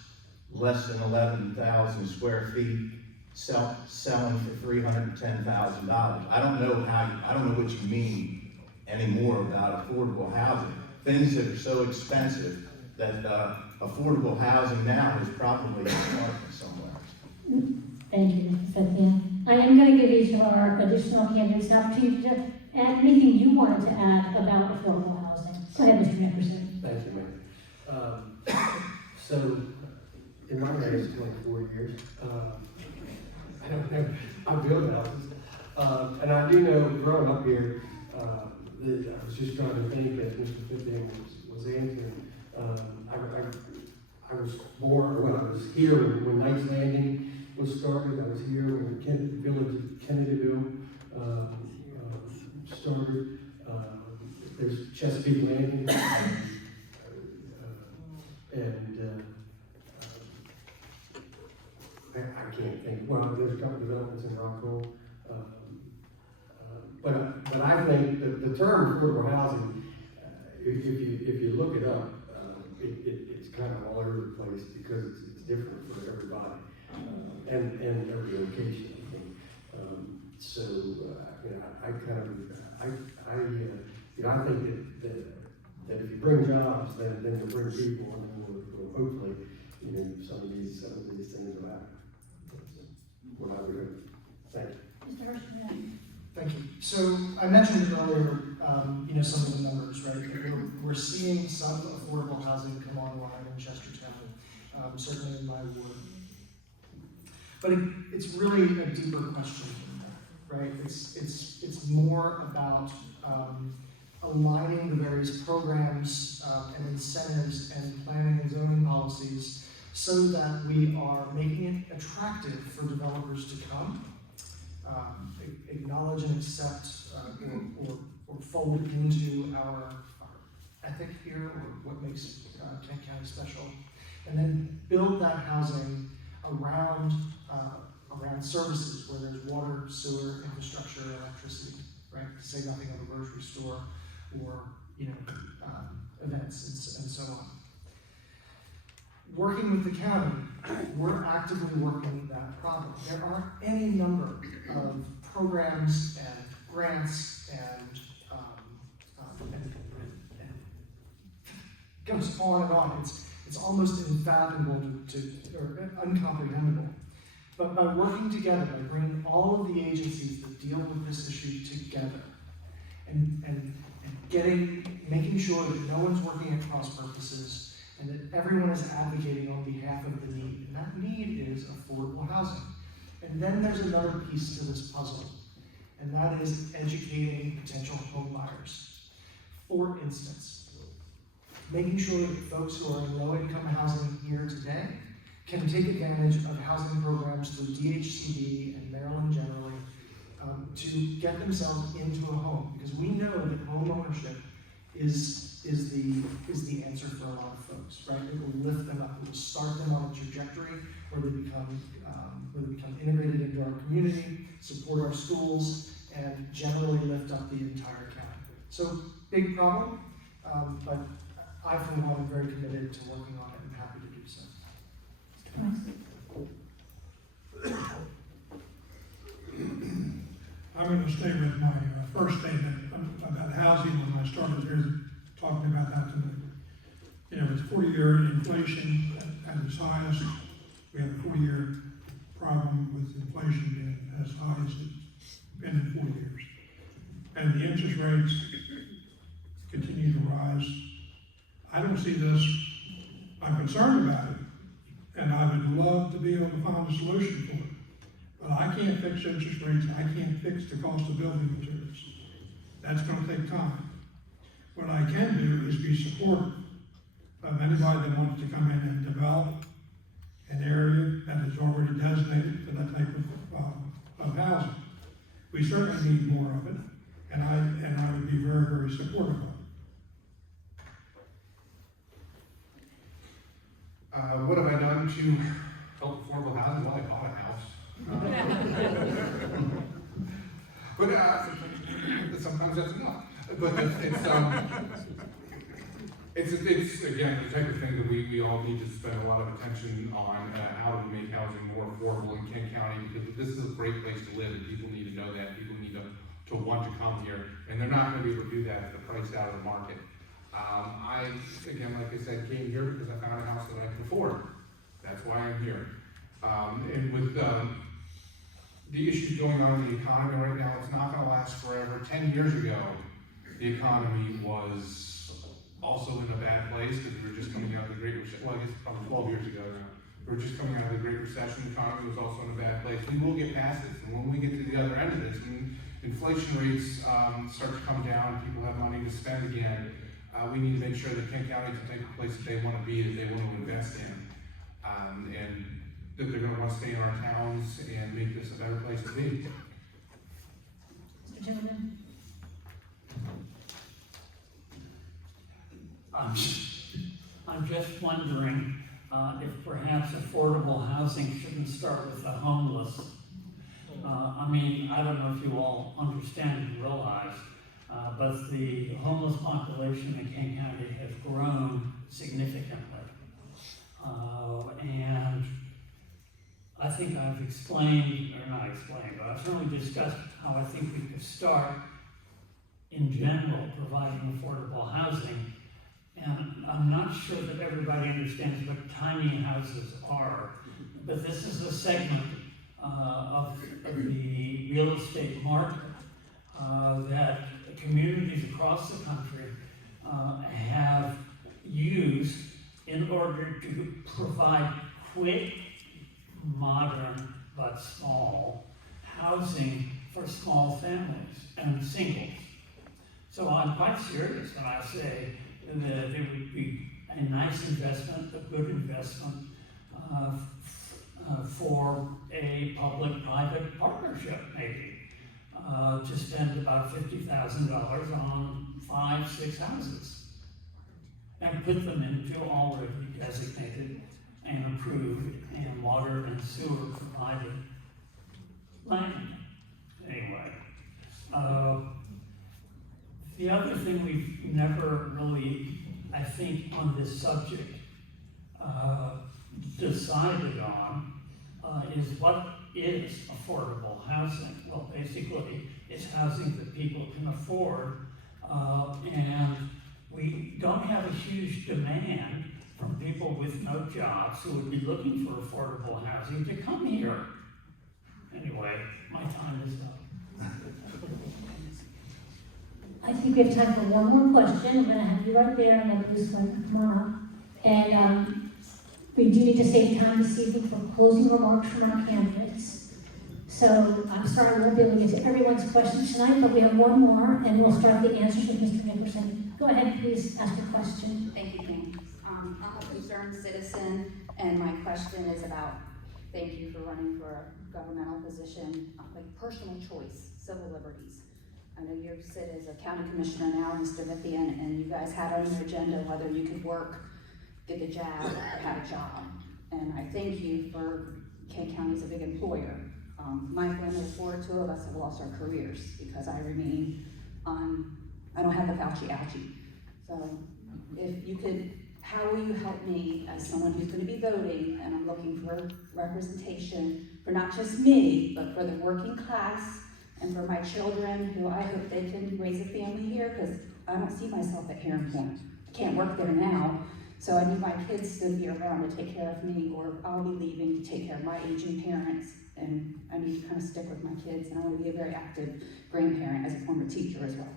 less than 11,000 square feet, selling for $310,000. I don't know what you mean anymore about affordable housing. Things that are so expensive that affordable housing now is probably a market somewhere. Thank you, Cynthia. I am going to give each of our additional candidates an opportunity to add anything you wanted to add about affordable housing. Go ahead, Mr. Nickerson. Thank you, Mayor. So, in my marriage, 24 years, I build houses. And I do know, growing up here, I was just trying to think as Mr. Fitton was answering. I was born, when I was here when Knight's Landing was started. I was here when the village of Kennedyville started. There's Chesapeake Landing, and I can't think. Well, there's a couple developments in Rockville. But I think the term affordable housing, if you look it up, it's kind of all over the place because it's different for everybody and every location. I think. So I think that if you bring jobs, then you bring people, and then we'll hopefully some of these things will happen. That's what I would hope. Thank you. Mr. Hirschman. Thank you. So I mentioned earlier, some of the numbers, right? We're seeing some affordable housing come online in Chestertown, certainly in my ward. But it's really a deeper question, right? It's more about aligning the various programs and incentives and planning and zoning policies so that we are making it attractive for developers to come. Acknowledge and accept or fold into our ethic here, or what makes Kent County special, and then build that housing around services where there's water, sewer, infrastructure, electricity, right? To say nothing of a grocery store or events and so on. Working with the county, we're actively working that problem. There are any number of programs and grants and it goes on and on. It's almost unfathomable or uncomprehendable. But by working together, by bringing all of the agencies that deal with this issue together and making sure that no one's working at cross purposes, and that everyone is advocating on behalf of the need. And that need is affordable housing. And then there's another piece to this puzzle, and that is educating potential home buyers. For instance, making sure that folks who are in low-income housing here today can take advantage of housing programs through DHCD and Maryland generally, to get themselves into a home, because we know that home ownership is the answer for a lot of folks, right? It will lift them up, it will start them on a trajectory where they become integrated into our community, support our schools, and generally lift up the entire county. So, big problem, but I, for one, am very committed to working on it and happy to do so. I'm going to stay with my first statement about housing when I started here talking about how it's 40-year inflation at its highest. We have a 40-year problem with inflation being as high as it's been in 40 years. And the interest rates continue to rise. I don't see this, I'm concerned about it, and I would love to be able to find a solution for it. But I can't fix interest rates, I can't fix the cost of building materials. That's going to take time. What I can do is be supportive of anybody that wants to come in and develop an area that is already designated for that type of housing. We certainly need more of it, and I would be very, very supportive of it. What have I done to help affordable housing? Well, I bought a house. But sometimes that's enough. But it's again the type of thing that we all need to spend a lot of attention on. How do we make housing more affordable in Kent County? Because this is a great place to live, and people need to know that. People need to want to come here, and they're not going to be able to do that if the price out of the market. I, again, like I said, came here because I found a house that I can afford. That's why I'm here. And with the issues going on in the economy right now, it's not going to last forever. 10 years ago, the economy was also in a bad place because we were just coming out of the Great Recession. Well, I guess probably 12 years ago now. We were just coming out of the Great Recession. The economy was also in a bad place. We will get past this, and when we get to the other end of this, when inflation rates start to come down, people have money to spend again. We need to make sure that Kent County is the type of place that they want to be, that they want to invest in, and that they're going to want to stay in our towns and make this a better place to be. Mr. Gentleman? I'm just wondering if perhaps affordable housing shouldn't start with the homeless. I mean, I don't know if you all understand and realize, but the homeless population in Kent County has grown significantly. And I think I've explained, or not explained, but I've certainly discussed how I think we could start, in general, providing affordable housing. And I'm not sure that everybody understands what tiny houses are, but this is a segment of the real estate market that communities across the country have used in order to provide quick, modern, but small housing for small families and singles. So I'm quite serious when I say that it would be a nice investment, a good investment for a public-private partnership, maybe, to spend about $50,000 on 5-6 houses and put them into already designated and approved and water and sewer provided land. Anyway, the other thing we've never really, I think, on this subject decided on is what is affordable housing. Well, basically, it's housing that people can afford, and we don't have a huge demand from people with no jobs who would be looking for affordable housing to come here. Anyway, my time is up. I think we have time for one more question. I'm going to have you right there, and then this one, come on up. And we do need to save time this evening for closing remarks from our candidates. So I'm sorry we won't be able to get to everyone's questions tonight, but we have one more, and we'll start the answers with Mr. Nickerson. Go ahead, please ask your question. Thank you, Kim. I'm a concerned citizen, and my question is about thank you for running for a governmental position, like personal choice, civil liberties. I know you sit as a county commissioner now, Mr. Vivian, and you guys had on your agenda whether you could work, get the jab, or have a job. And I thank you for, Kent County is a big employer. My family of four, two of us have lost our careers because I remain on, I don't have the Fauci ouchie. So if you could, how will you help me as someone who's gonna be voting and I'm looking for representation for not just me, but for the working class and for my children who I hope they can raise a family here, because I don't see myself at Heron Point. I can't work there now, so I need my kids to be around to take care of me, or I'll be leaving to take care of my aging parents, and I need to kind of stick with my kids, and I want to be a very active grandparent as a former teacher as well.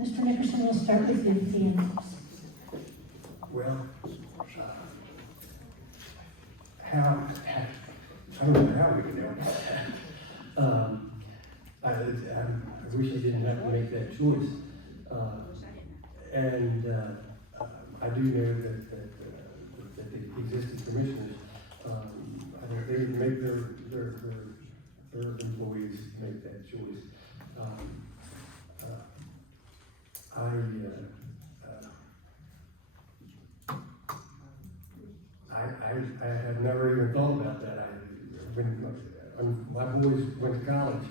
Mr. Nickerson, we'll start with you at the end. Well, I don't know how we can help. I wish I didn't have to make that choice. I do know that the existing commissioners, I think they make their employees make that choice. I have never even thought about that. When my boys went to college,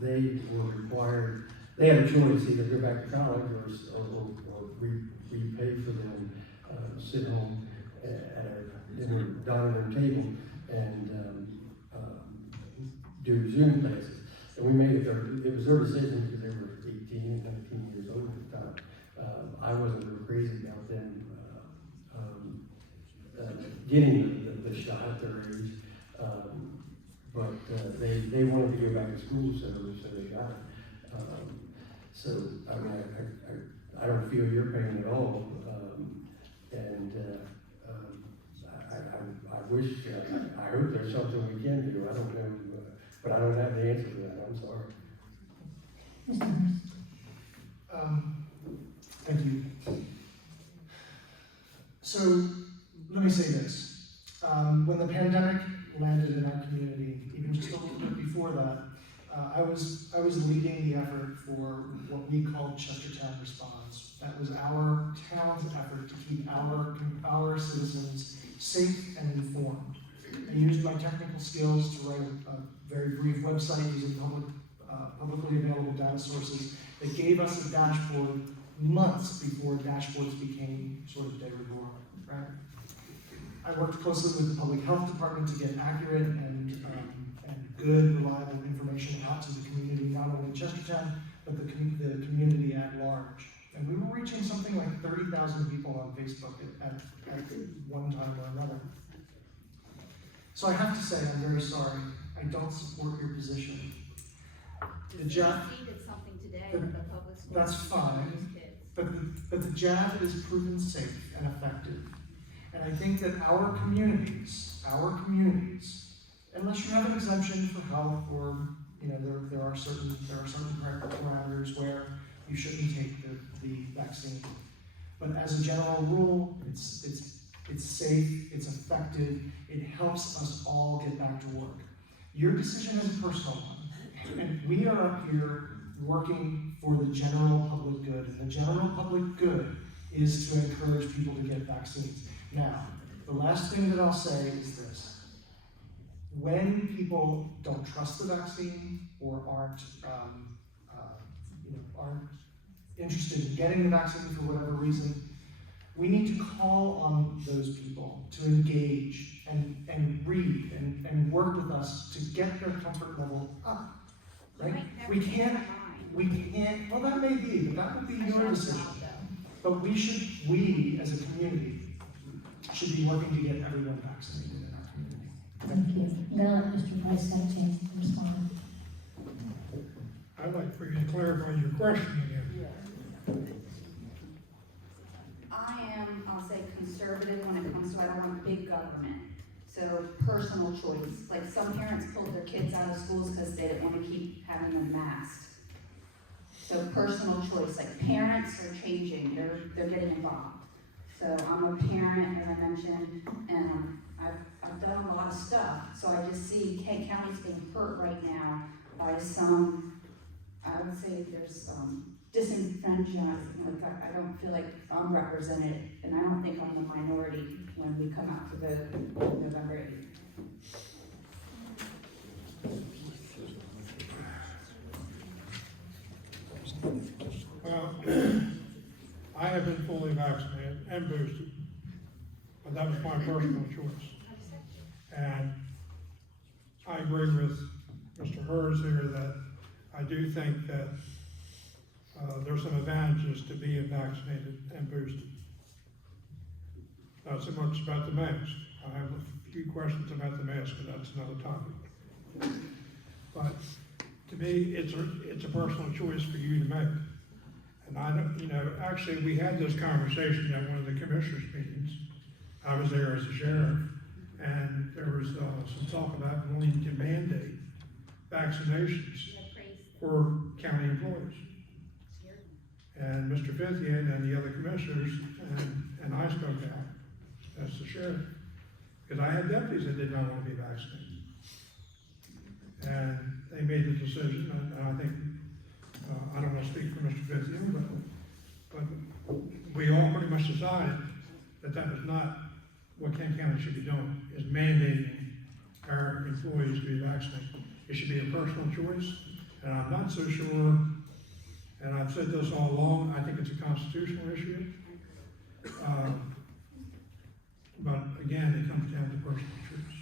they were required, they had a choice, either go back to college or we pay for them, sit home at a dinner dining room table and do Zoom classes. And we made it was their decision because they were 18 and 19 years old at the time. I wasn't real crazy about them getting the shot at their age. But they wanted to go back to school, so they got it. So I mean, I don't feel your pain at all, I wish, I hope there's something we can do. I don't know, but I don't have the answer to that. I'm sorry. Thank you. So let me say this. When the pandemic landed in our community, even just a little bit before that, I was leading the effort for what we called Chestertown Response. That was our town's effort to keep our citizens safe and informed. I used my technical skills to write a very brief website using publicly available data sources that gave us a dashboard months before dashboards became sort of de rigueur, right? I worked closely with the public health department to get accurate and good, reliable information out to the community, not only Chestertown, but the community at large. And we were reaching something like 30,000 people on Facebook at one time or another. So I have to say, I'm very sorry. I don't support your position. The jab, did something today with the public schools. that's fine, but the jab is proven safe and effective. And I think that our communities, unless you have an exemption for health or, you know, there are certain parameters where you shouldn't take the vaccine. But as a general rule, it's safe, it's effective, it helps us all get back to work. Your decision is a personal one, and we are up here working for the general public good. And the general public good is to encourage people to get vaccines. Now, the last thing that I'll say is this. When people don't trust the vaccine or aren't interested in getting the vaccine for whatever reason, we need to call on those people to engage and read and work with us to get their comfort level up, right? We can't, well that may be, but that would be your decision. But we as a community should be working to get everyone vaccinated in our community. Thank you. Now let Mr. Price have a chance to respond. I'd like for you to clarify your question again. I am, I'll say, conservative when it comes to, I don't want big government. So personal choice, like some parents pulled their kids out of schools because they didn't want to keep having them masked. So personal choice, like parents are changing, they're getting involved. So I'm a parent, as I mentioned, and I've done a lot of stuff, so I just see Kent County's being hurt right now by some, I would say there's disenfranchising. Like I don't feel like I'm represented, and I don't think I'm the minority when we come out to vote November 8th. Well, I have been fully vaccinated and boosted, but that was my personal choice. And I agree with Mr. Hers here that I do think that there's some advantages to being vaccinated and boosted. Not so much about the mask. I have a few questions about the mask, but that's another topic. But to me, it's a personal choice for you to make. And I don't, actually we had this conversation at one of the commissioners' meetings. I was there as a sheriff, and there was some talk about wanting to mandate vaccinations for county employees. And Mr. Fithian and the other commissioners and I spoke out as the sheriff, because I had deputies that did not want to be vaccinated. And they made the decision, and I think, I don't want to speak for Mr. Fithian, but we all pretty much decided that that was not what Kent County should be doing, is mandating our employees to be vaccinated. It should be a personal choice, and I'm not so sure, and I've said this all along, I think it's a constitutional issue. But again, it comes down to personal choice.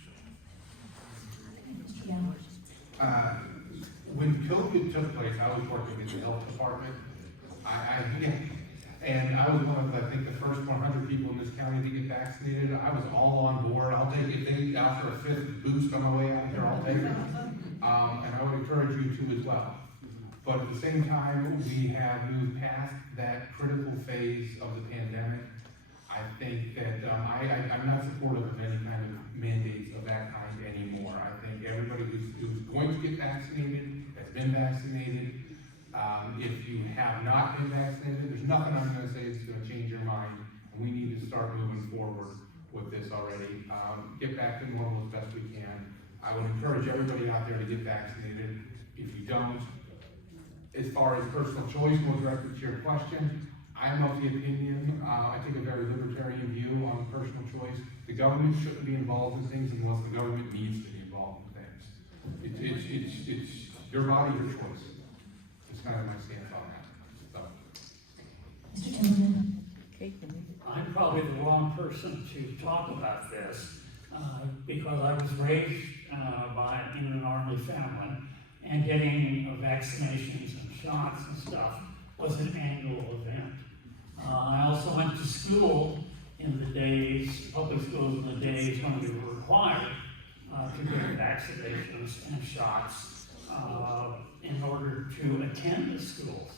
When COVID took place, I was working in the health department. And I was one of, I think, the first 100 people in this county to get vaccinated. I was all on board. I'll take it. If they offer a 5th boost on my way out here, I'll take it. And I would encourage you to as well. But at the same time, we have moved past that critical phase of the pandemic. I think that I'm not supportive of any kind of mandates of that kind anymore. I think everybody who's going to get vaccinated has been vaccinated. If you have not been vaccinated, there's nothing I'm going to say that's going to change your mind, and we need to start moving forward with this already. Get back to normal as best we can. I would encourage everybody out there to get vaccinated. If you don't, as far as personal choice, more directly to your question, I'm of the opinion, I take a very libertarian view on personal choice. The government shouldn't be involved in things unless the government needs to be involved in things. It's your body, your choice. It's kind of my stance on that. So. Mr. Timmerman. I'm probably the wrong person to talk about this because I was raised in an Army family, and getting vaccinations and shots and stuff was an annual event. I also went to school in the days, public schools in the days when we were required to get vaccinations and shots in order to attend the schools.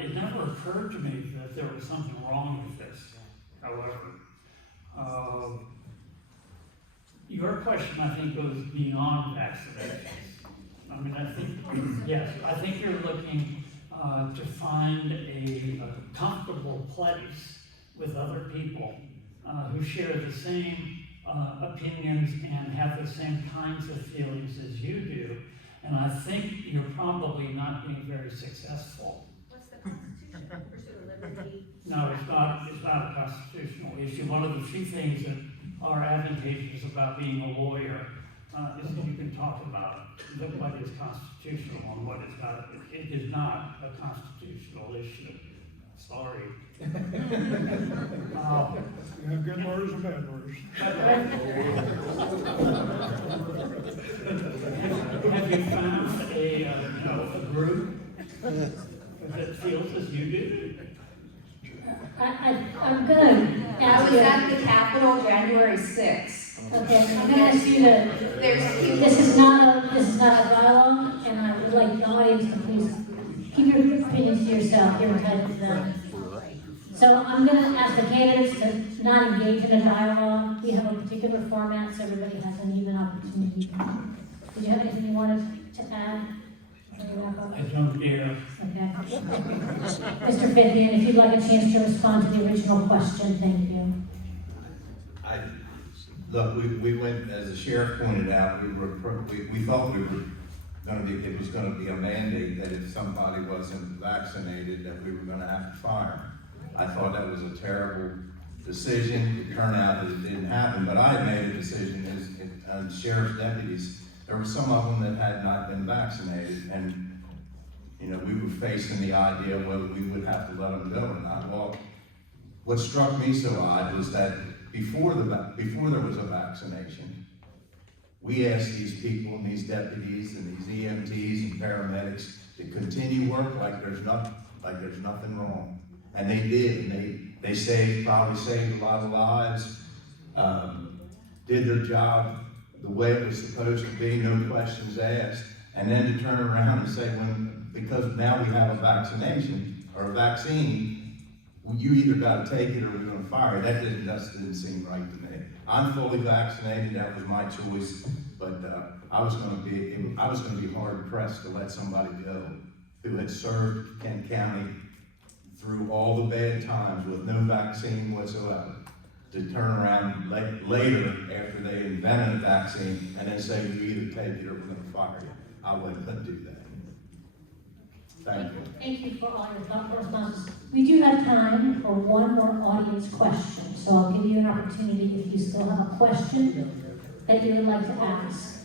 It never occurred to me that there was something wrong with this, however. Your question, I think, goes beyond vaccinations. I mean, I think you're looking to find a comfortable place with other people who share the same opinions and have the same kinds of feelings as you do. And I think you're probably not being very successful. What's the Constitution? Pursuit of liberty? No, it's not a constitutional issue. One of the few things that are advantageous about being a lawyer is that you can talk about what is constitutional and what is not. It is not a constitutional issue. Sorry. You have good lawyers and bad lawyers. Have you found a group that feels as you do? I'm going to I was at the Capitol January 6th. Okay, I'm going to ask you to, this is not a dialogue, and I would like the audience to please keep your opinions to yourself. You're entitled to them. So I'm going to ask the candidates to not engage in a dialogue. We have a particular format, so everybody has an even opportunity. Did you have anything you wanted to add? I don't dare. Okay. Mr. Fithian, if you'd like a chance to respond to the original question, thank you. Look, we went, as the sheriff pointed out, we thought we were gonna be, it was gonna be a mandate that if somebody wasn't vaccinated, that we were gonna have to fire them. I thought that was a terrible decision. It turned out that it didn't happen, but I had made a decision as sheriff's deputies. There were some of them that had not been vaccinated, and you know, we were facing the idea of whether we would have to let them go or not. Well, what struck me so odd was that before there was a vaccination, we asked these people and these deputies and these EMTs and paramedics to continue work like there's nothing wrong. And they did, and they probably saved a lot of lives, did their job the way it was supposed to be, no questions asked. And then to turn around and say, because now we have a vaccination or a vaccine, you either got to take it or we're going to fire you. That didn't seem right to me. I'm fully vaccinated. That was my choice. But I was going to be hard pressed to let somebody go who had served Kent County through all the bad times with no vaccine whatsoever, to turn around later after they invented a vaccine and then say, you either take it or we're going to fire you. I wouldn't do that. Thank you. Thank you for all your thoughtful responses. We do have time for one more audience question, so I'll give you an opportunity if you still have a question that you would like to ask.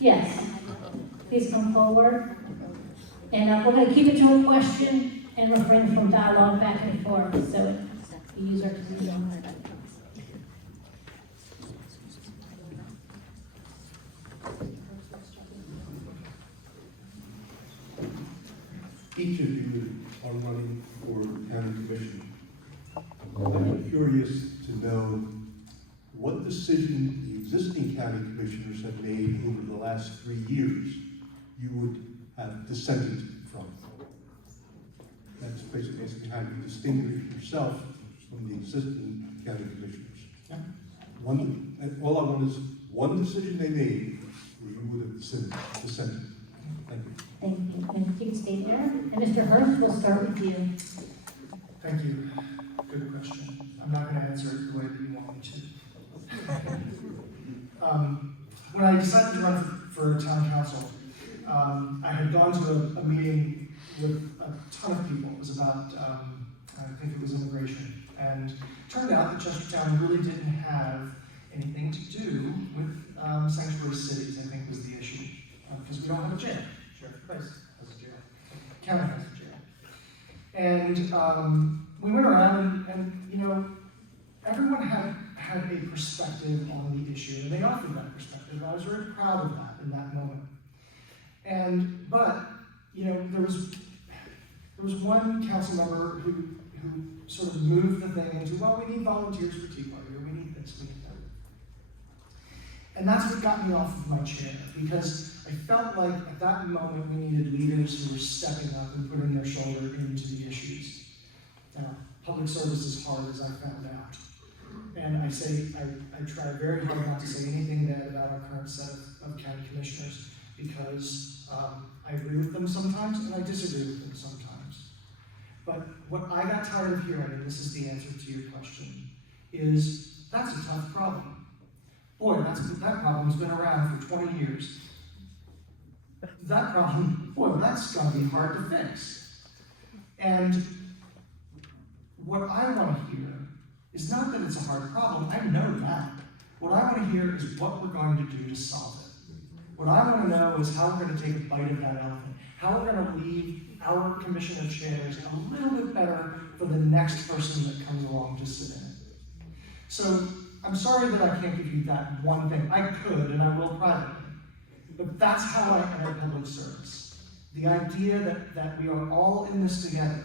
Yes, please come forward. And we're going to keep it to a question and refrain from dialogue back and forth, so we use our time. Each of you are running for county commissioner. I'm curious to know what decision the existing county commissioners have made over the last 3 years you would have dissented from. That's basically asking how you distinguish yourself from the existing county commissioners. Yeah. All I want is one decision they made where you would have dissented. Thank you. Thank you. And you can stay there. And Mr. Hurst, we'll start with you. Thank you. Good question. I'm not going to answer it the way that you want me to. When I decided to run for town council, I had gone to a meeting with a ton of people. It was about, I think it was immigration. And it turned out that Chestertown really didn't have anything to do with sanctuary cities, I think was the issue. Because we don't have a jail. Sheriff Price has a jail. County has a jail. And we went around and you know, everyone had a perspective on the issue, and they offered that perspective. I was very proud of that in that moment. But you know, there was one council member who sort of moved the thing into, well, we need volunteers for Tea Party, or we need this, we need that. And that's what got me off of my chair, because I felt like at that moment we needed leaders who were stepping up and putting their shoulder into the issues. Now, public service is hard, as I found out. And I try very hard not to say anything bad about our current set of county commissioners, because I agree with them sometimes and I disagree with them sometimes. But what I got tired of hearing, and this is the answer to your question, is that's a tough problem. Boy, that problem's been around for 20 years. That problem, boy, that's gonna be hard to fix. And what I wanna hear is not that it's a hard problem, I know that. What I wanna hear is what we're going to do to solve it. What I wanna know is how we're gonna take a bite of that elephant, how we're gonna leave our commission of chairs a little bit better for the next person that comes along to sit in it. So, I'm sorry that I can't give you that one thing. I could, and I will privately. But that's how I enter public service. The idea that we are all in this together.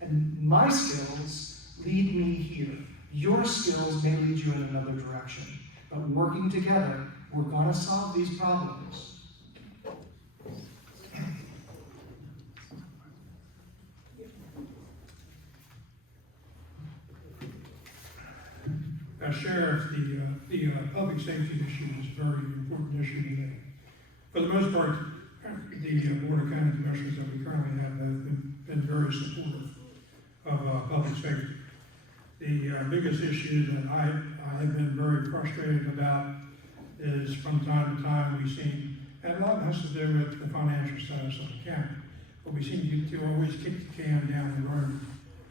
And my skills lead me here. Your skills may lead you in another direction. But working together, we're going to solve these problems. Sheriff, the public safety issue is a very important issue to me. For the most part, the Board of County Commissioners that we currently have been very supportive of public safety. The biggest issue that I I have been very frustrated about is from time to time we seem, and a lot has to do with the financial status of the county, but we seem to always kick the can down the road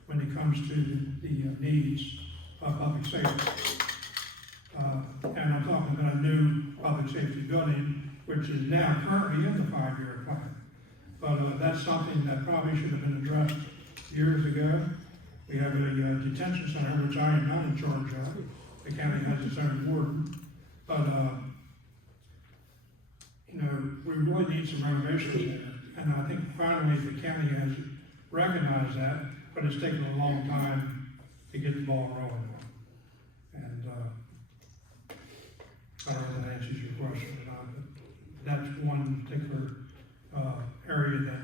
when it comes to the needs of public safety. And I'm talking about a new public safety building, which is now currently in the 5-year plan. But that's something that probably should have been addressed years ago. We have a detention center, which I am not in charge of. The county has its own warden. But, you know, we really need some renovations there. And I think finally the county has recognized that, but it's taken a long time to get the ball rolling. And I don't know if that answers your question or not, but that's one particular area that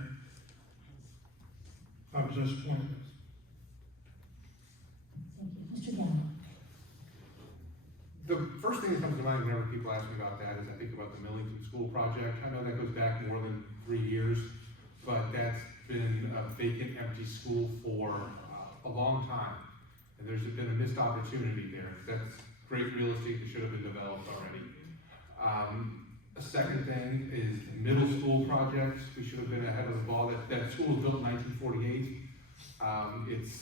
I was disappointed with. Thank you. Mr. Gallo. The first thing that comes to mind whenever people ask me about that is I think about the Millington School project. I know that goes back more than 3 years, but that's been a vacant, empty school for a long time. And there's been a missed opportunity there. That's great real estate that should have been developed already. A second thing is middle school projects. We should have been ahead of the ball. That school was built in 1948. It's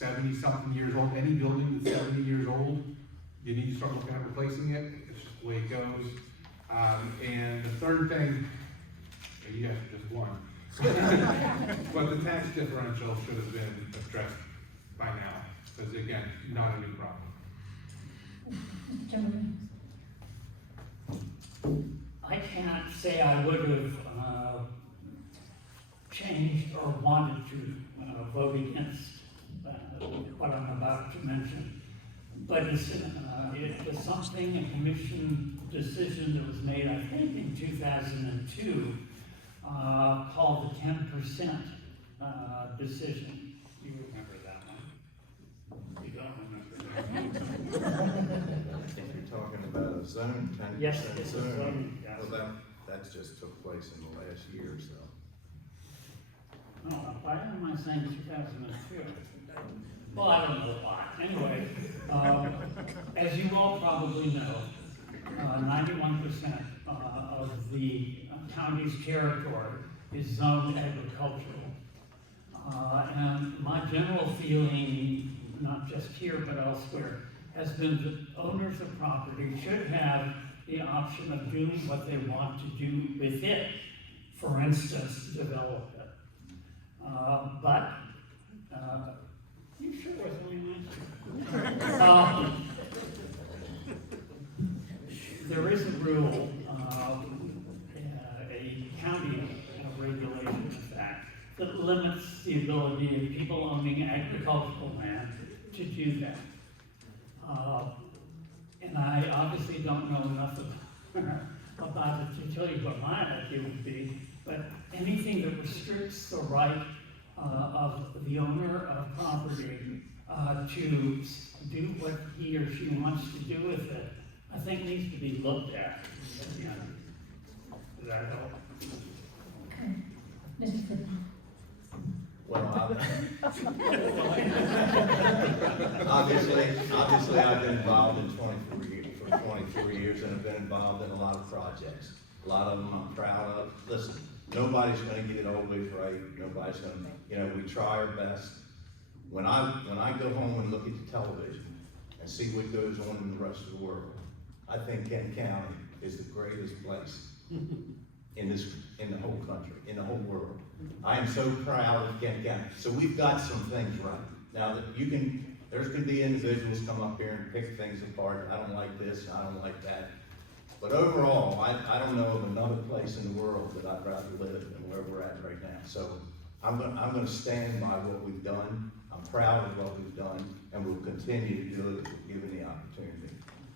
70-something years old. Any building that's 70 years old, you need to start looking at replacing it. It's just the way it goes. And the third thing, you guys are just one. But the tax differential should have been addressed by now, because again, not a new problem. Mr. Timberlake. I can't say I would have changed or wanted to vote against what I'm about to mention. But it's something, a commission decision that was made, I think, in 2002, called the 10% decision. You remember that one? You don't remember that? I think you're talking about a zone, 10% Yes, it's a zone. zone, yes. Well, that just took place in the last year or so. No, why am I saying 2002? Well, I don't know why. Anyway, as you all probably know, 91% of the county's territory is zoned agricultural. And my general feeling, not just here but elsewhere, has been that owners of property should have the option of doing what they want to do with it. For instance, develop it. You sure wasn't nice? There is a rule, a county regulation, in fact, that limits the ability of people owning agricultural land to do that. And I obviously don't know enough about it to tell you what my idea would be, but anything that restricts the right of the owner of property to do what he or she wants to do with it, I think needs to be looked at. Yeah. Does that help? Okay. Mr. Goodman. Well, obviously I've been involved in 24 years and have been involved in a lot of projects. A lot of them I'm proud of. Listen, nobody's going to get it always right. Nobody's going to, we try our best. When I go home and look at the television and see what goes on in the rest of the world, I think Kent County is the greatest place in the whole country, in the whole world. I am so proud of Kent County. So we've got some things right. Now that there's going to be individuals come up here and pick things apart. I don't like this, I don't like that. But overall, I don't know of another place in the world that I'd rather live than where we're at right now. So I'm going to stand by what we've done. I'm proud of what we've done, and we'll continue to do it if we're given the opportunity.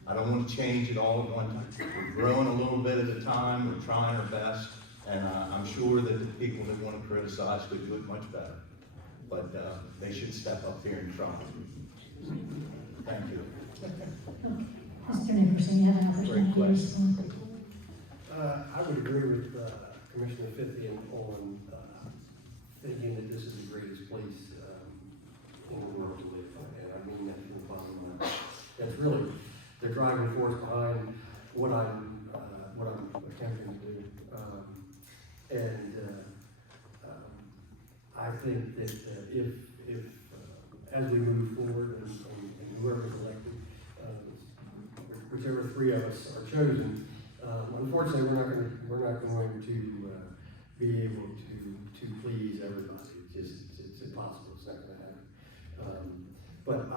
I don't want to change it all at one time. We're growing a little bit at a time. We're trying our best, and I'm sure that the people that want to criticize could do it much better. But they should step up here and try. Thank you. Mr. Nickerson, you have an opportunity to respond. I would agree with Commissioner Fithian on thinking that this is the greatest place in the world to live, and I mean that from the bottom of my heart. That's really, the driving force behind what I'm attempting to do. I think that if as we move forward and whoever's elected, whichever three of us are chosen, unfortunately we're not going to be able to please everybody. It's impossible. It's not going to happen. But I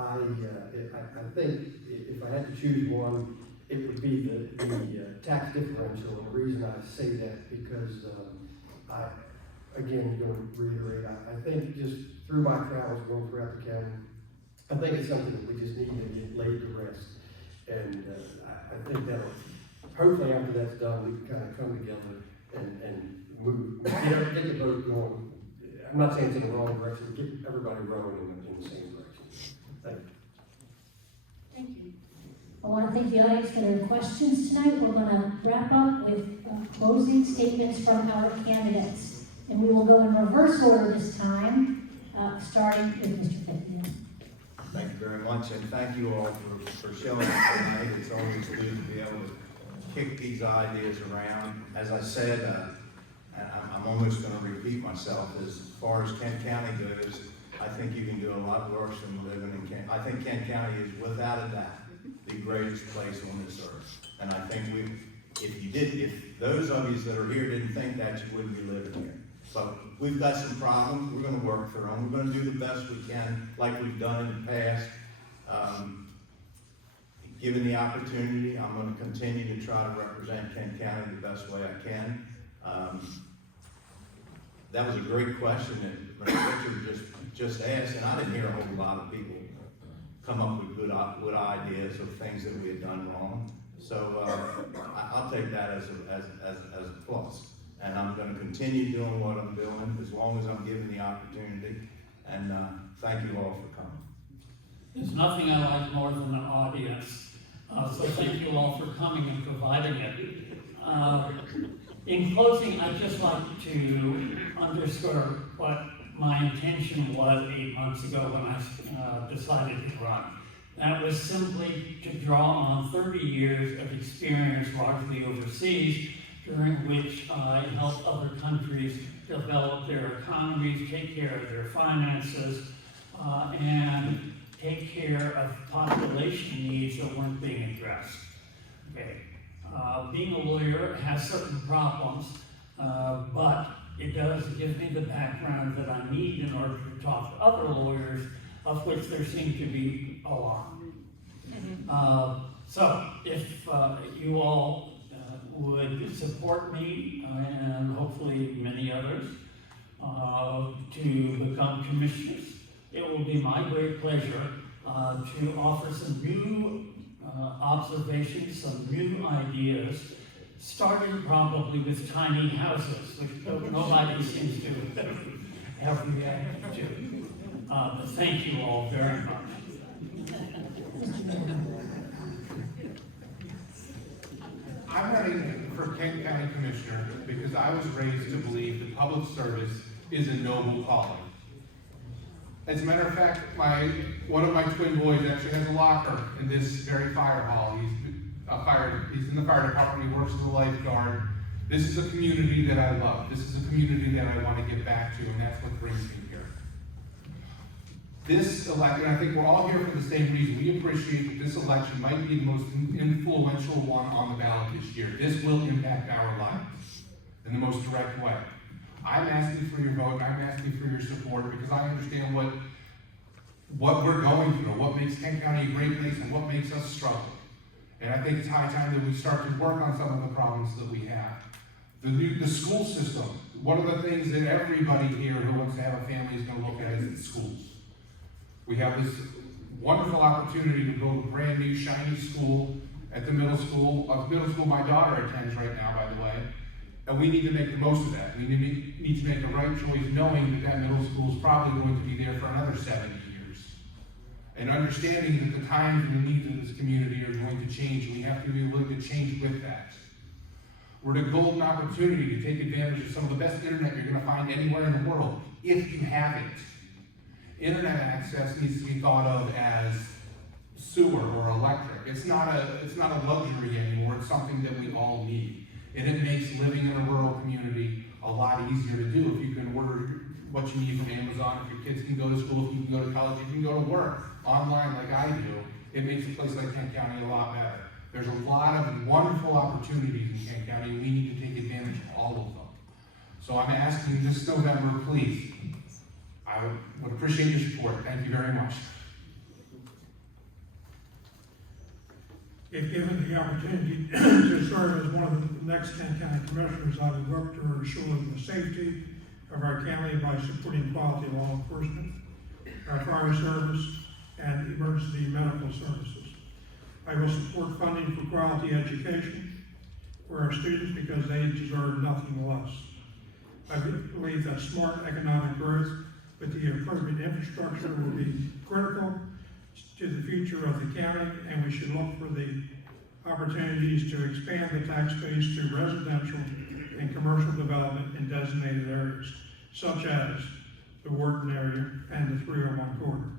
think if I had to choose one, it would be the tax differential. And the reason I say that because again, going to reiterate, I think just through my travels going throughout the county, I think it's something that we just need to get laid to rest. And I think that hopefully after that's done, we can kind of come together and move, get the vote going. I'm not saying it's in the wrong direction, but get everybody rowing in the same direction. Thank you. Thank you. I want to thank the audience for their questions tonight. We're going to wrap up with closing statements from our candidates. And we will go in reverse order this time, starting with Mr. Fithian. Thank you very much, and thank you all for showing up tonight. It's always good to be able to kick these ideas around. As I said, and I'm almost going to repeat myself, as far as Kent County goes, I think you can do a lot worse than living in Kent. I think Kent County is without a doubt the greatest place on this earth. And I think if those of you that are here didn't think that, you wouldn't be living here. So we've got some problems. We're going to work through them. We're going to do the best we can, like we've done in the past. Given the opportunity, I'm going to continue to try to represent Kent County the best way I can. That was a great question that Richard just asked, and I didn't hear a whole lot of people come up with good ideas of things that we had done wrong. So I'll take that as a plus. And I'm going to continue doing what I'm doing as long as I'm given the opportunity. And thank you all for coming. There's nothing I like more than an audience. So thank you all for coming and providing it. In closing, I'd just like to underscore what my intention was 8 months ago when I decided to run. That was simply to draw on 30 years of experience largely overseas, during which I helped other countries develop their economies, take care of their finances, and take care of population needs that weren't being addressed. Okay. Being a lawyer has certain problems, but it does give me the background that I need in order to talk to other lawyers, of which there seem to be a lot. So if you all would support me and hopefully many others to become commissioners, it will be my great pleasure to offer some new observations, some new ideas, starting probably with tiny houses, which nobody seems to have reacted to. But thank you all very much. I'm running for Kent County Commissioner because I was raised to believe that public service is a noble calling. As a matter of fact, one of my twin boys actually has a locker in this very fire hall. He's in the fire department, he works as a lifeguard. This is a community that I love. This is a community that I want to get back to, and that's what brings me here. This election, I think we're all here for the same reason. We appreciate that this election might be the most influential one on the ballot this year. This will impact our lives in the most direct way. I'm asking for your vote, I'm asking for your support because I understand what we're going through, what makes Kent County a great place and what makes us struggle. And I think it's high time that we start to work on some of the problems that we have. The school system, one of the things that everybody here who wants to have a family is going to look at is the schools. We have this wonderful opportunity to build a brand new shiny school at the middle school my daughter attends right now, by the way. And we need to make the most of that. We need to make the right choice knowing that middle school is probably going to be there for another 70 years. And understanding that the times and the needs of this community are going to change, and we have to be willing to change with that. We're at a golden opportunity to take advantage of some of the best internet you're going to find anywhere in the world, if you have it. Internet access needs to be thought of as sewer or electric. It's not a luxury anymore, it's something that we all need. And it makes living in a rural community a lot easier to do if you can order what you need from Amazon, if your kids can go to school, if you can go to college, if you can go to work online like I do. It makes a place like Kent County a lot better. There's a lot of wonderful opportunities in Kent County, and we need to take advantage of all of them. So I'm asking this November, please, I would appreciate your support. Thank you very much. If given the opportunity to serve as one of the next Kent County Commissioners, I would work to ensure the safety of our county by supporting quality law enforcement, our fire service, and emergency medical services. I will support funding for quality education for our students because they deserve nothing less. I believe that smart economic growth with the appropriate infrastructure will be critical to the future of the county, and we should look for the opportunities to expand the tax base through residential and commercial development in designated areas, such as the Wharton area and the 301 corridor.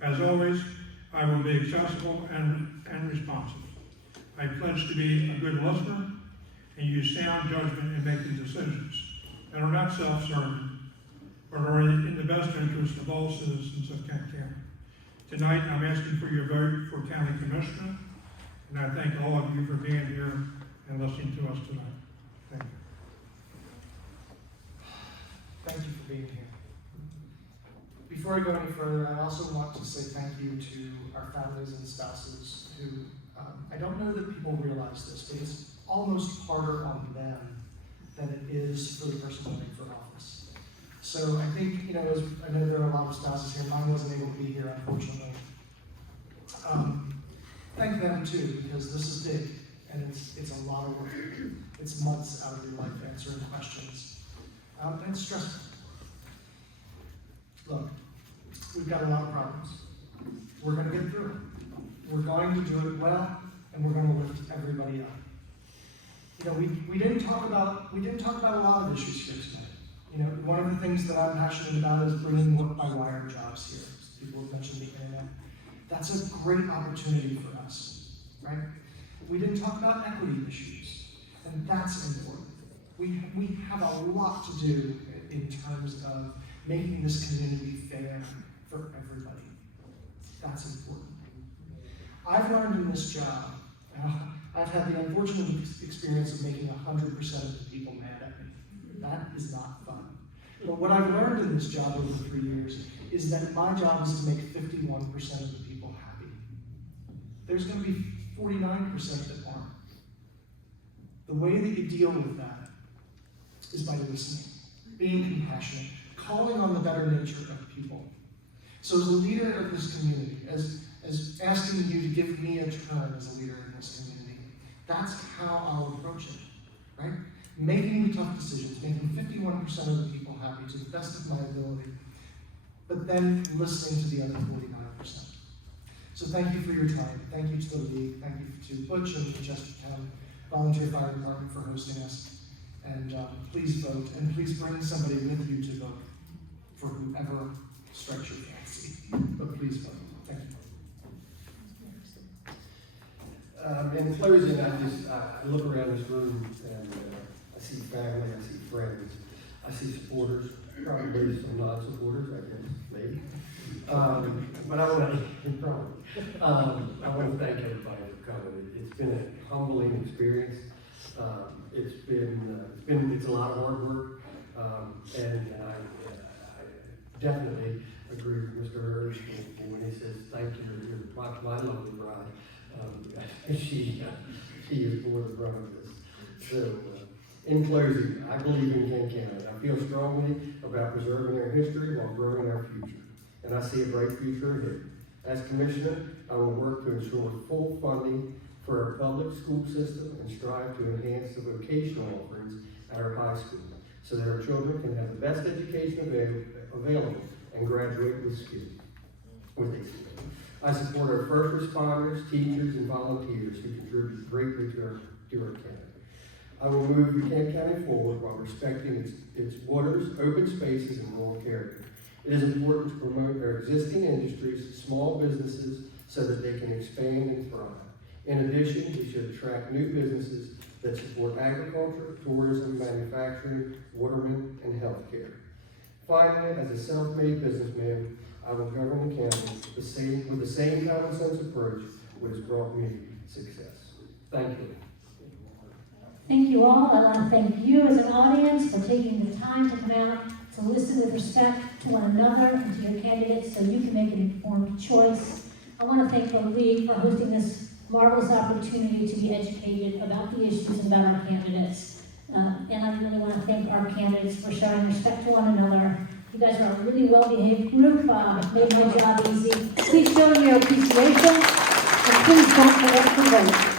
As always, I will be accessible and responsive. I pledge to be a good listener and use sound judgment in making decisions that are not self-serving, but are in the best interest of all citizens of Kent County. Tonight, I'm asking for your vote for County Commissioner, and I thank all of you for being here and listening to us tonight. Thank you. Thank you for being here. Before I go any further, I also want to say thank you to our families and spouses who, I don't know that people realize this, but it's almost harder on them than it is for the person running for office. So I think, I know there are a lot of spouses here. Mine wasn't able to be here, unfortunately. Thank them too, because this is big, and it's a lot of work. It's months out of your life answering questions. And it's stressful. Look, we've got a lot of problems. We're going to get through it. We're going to do it well, and we're going to lift everybody up. We didn't talk about a lot of issues here today. One of the things that I'm passionate about is bringing work-by-wire jobs here. People have mentioned the internet. That's a great opportunity for us, right? We didn't talk about equity issues, and that's important. We have a lot to do in terms of making this community fair for everybody. That's important. I've learned in this job, I've had the unfortunate experience of making 100% of the people mad at me. That is not fun. But what I've learned in this job over 3 years is that my job is to make 51% of the people happy. There's going to be 49% that aren't. The way that you deal with that is by listening, being compassionate, calling on the better nature of people. So as a leader of this community, as asking you to give me a turn as a leader in this community, that's how I'll approach it, right? Making the tough decisions, making 51% of the people happy to the best of my ability, but then listening to the other 49%. So thank you for your time. Thank you to the League. Thank you to Butch and the Chestertown Volunteer Fire Department for hosting us. And please vote, and please bring somebody with you to vote for whoever strikes your fancy. But please vote. Thank you. In closing, I look around this room and I see family, I see friends, I see supporters, probably some non-supporters, I guess, maybe. But I want to thank everybody for coming. It's been a humbling experience. It's a lot of hard work, and I definitely agree with Mr. Hirsch when he says thank you to my lovely bride. She is more the brunt of this. So, in closing, I believe in Kent County. I feel strongly about preserving our history while growing our future, and I see a bright future ahead. As Commissioner, I will work to ensure full funding for our public school system and strive to enhance the vocational offerings at our high school so that our children can have the best education available and graduate with skills. I support our first responders, teachers, and volunteers who contribute greatly to our county. I will move the Kent County forward while respecting its waters, open spaces, and rural character. It is important to promote our existing industries, small businesses, so that they can expand and thrive. In addition, we should attract new businesses that support agriculture, tourism, manufacturing, watermen, and healthcare. Finally, as a self-made businessman, I will govern the county with the same common sense approach which has brought me success. Thank you. Thank you all. I want to thank you as an audience for taking the time to come out to listen with respect to one another and to your candidates so you can make an informed choice. I want to thank the league for hosting this marvelous opportunity to be educated about the issues and about our candidates. And I really want to thank our candidates for showing respect to one another. You guys are a really well-behaved group. Made my job easy. Please show me your appreciation, and please don't forget to vote.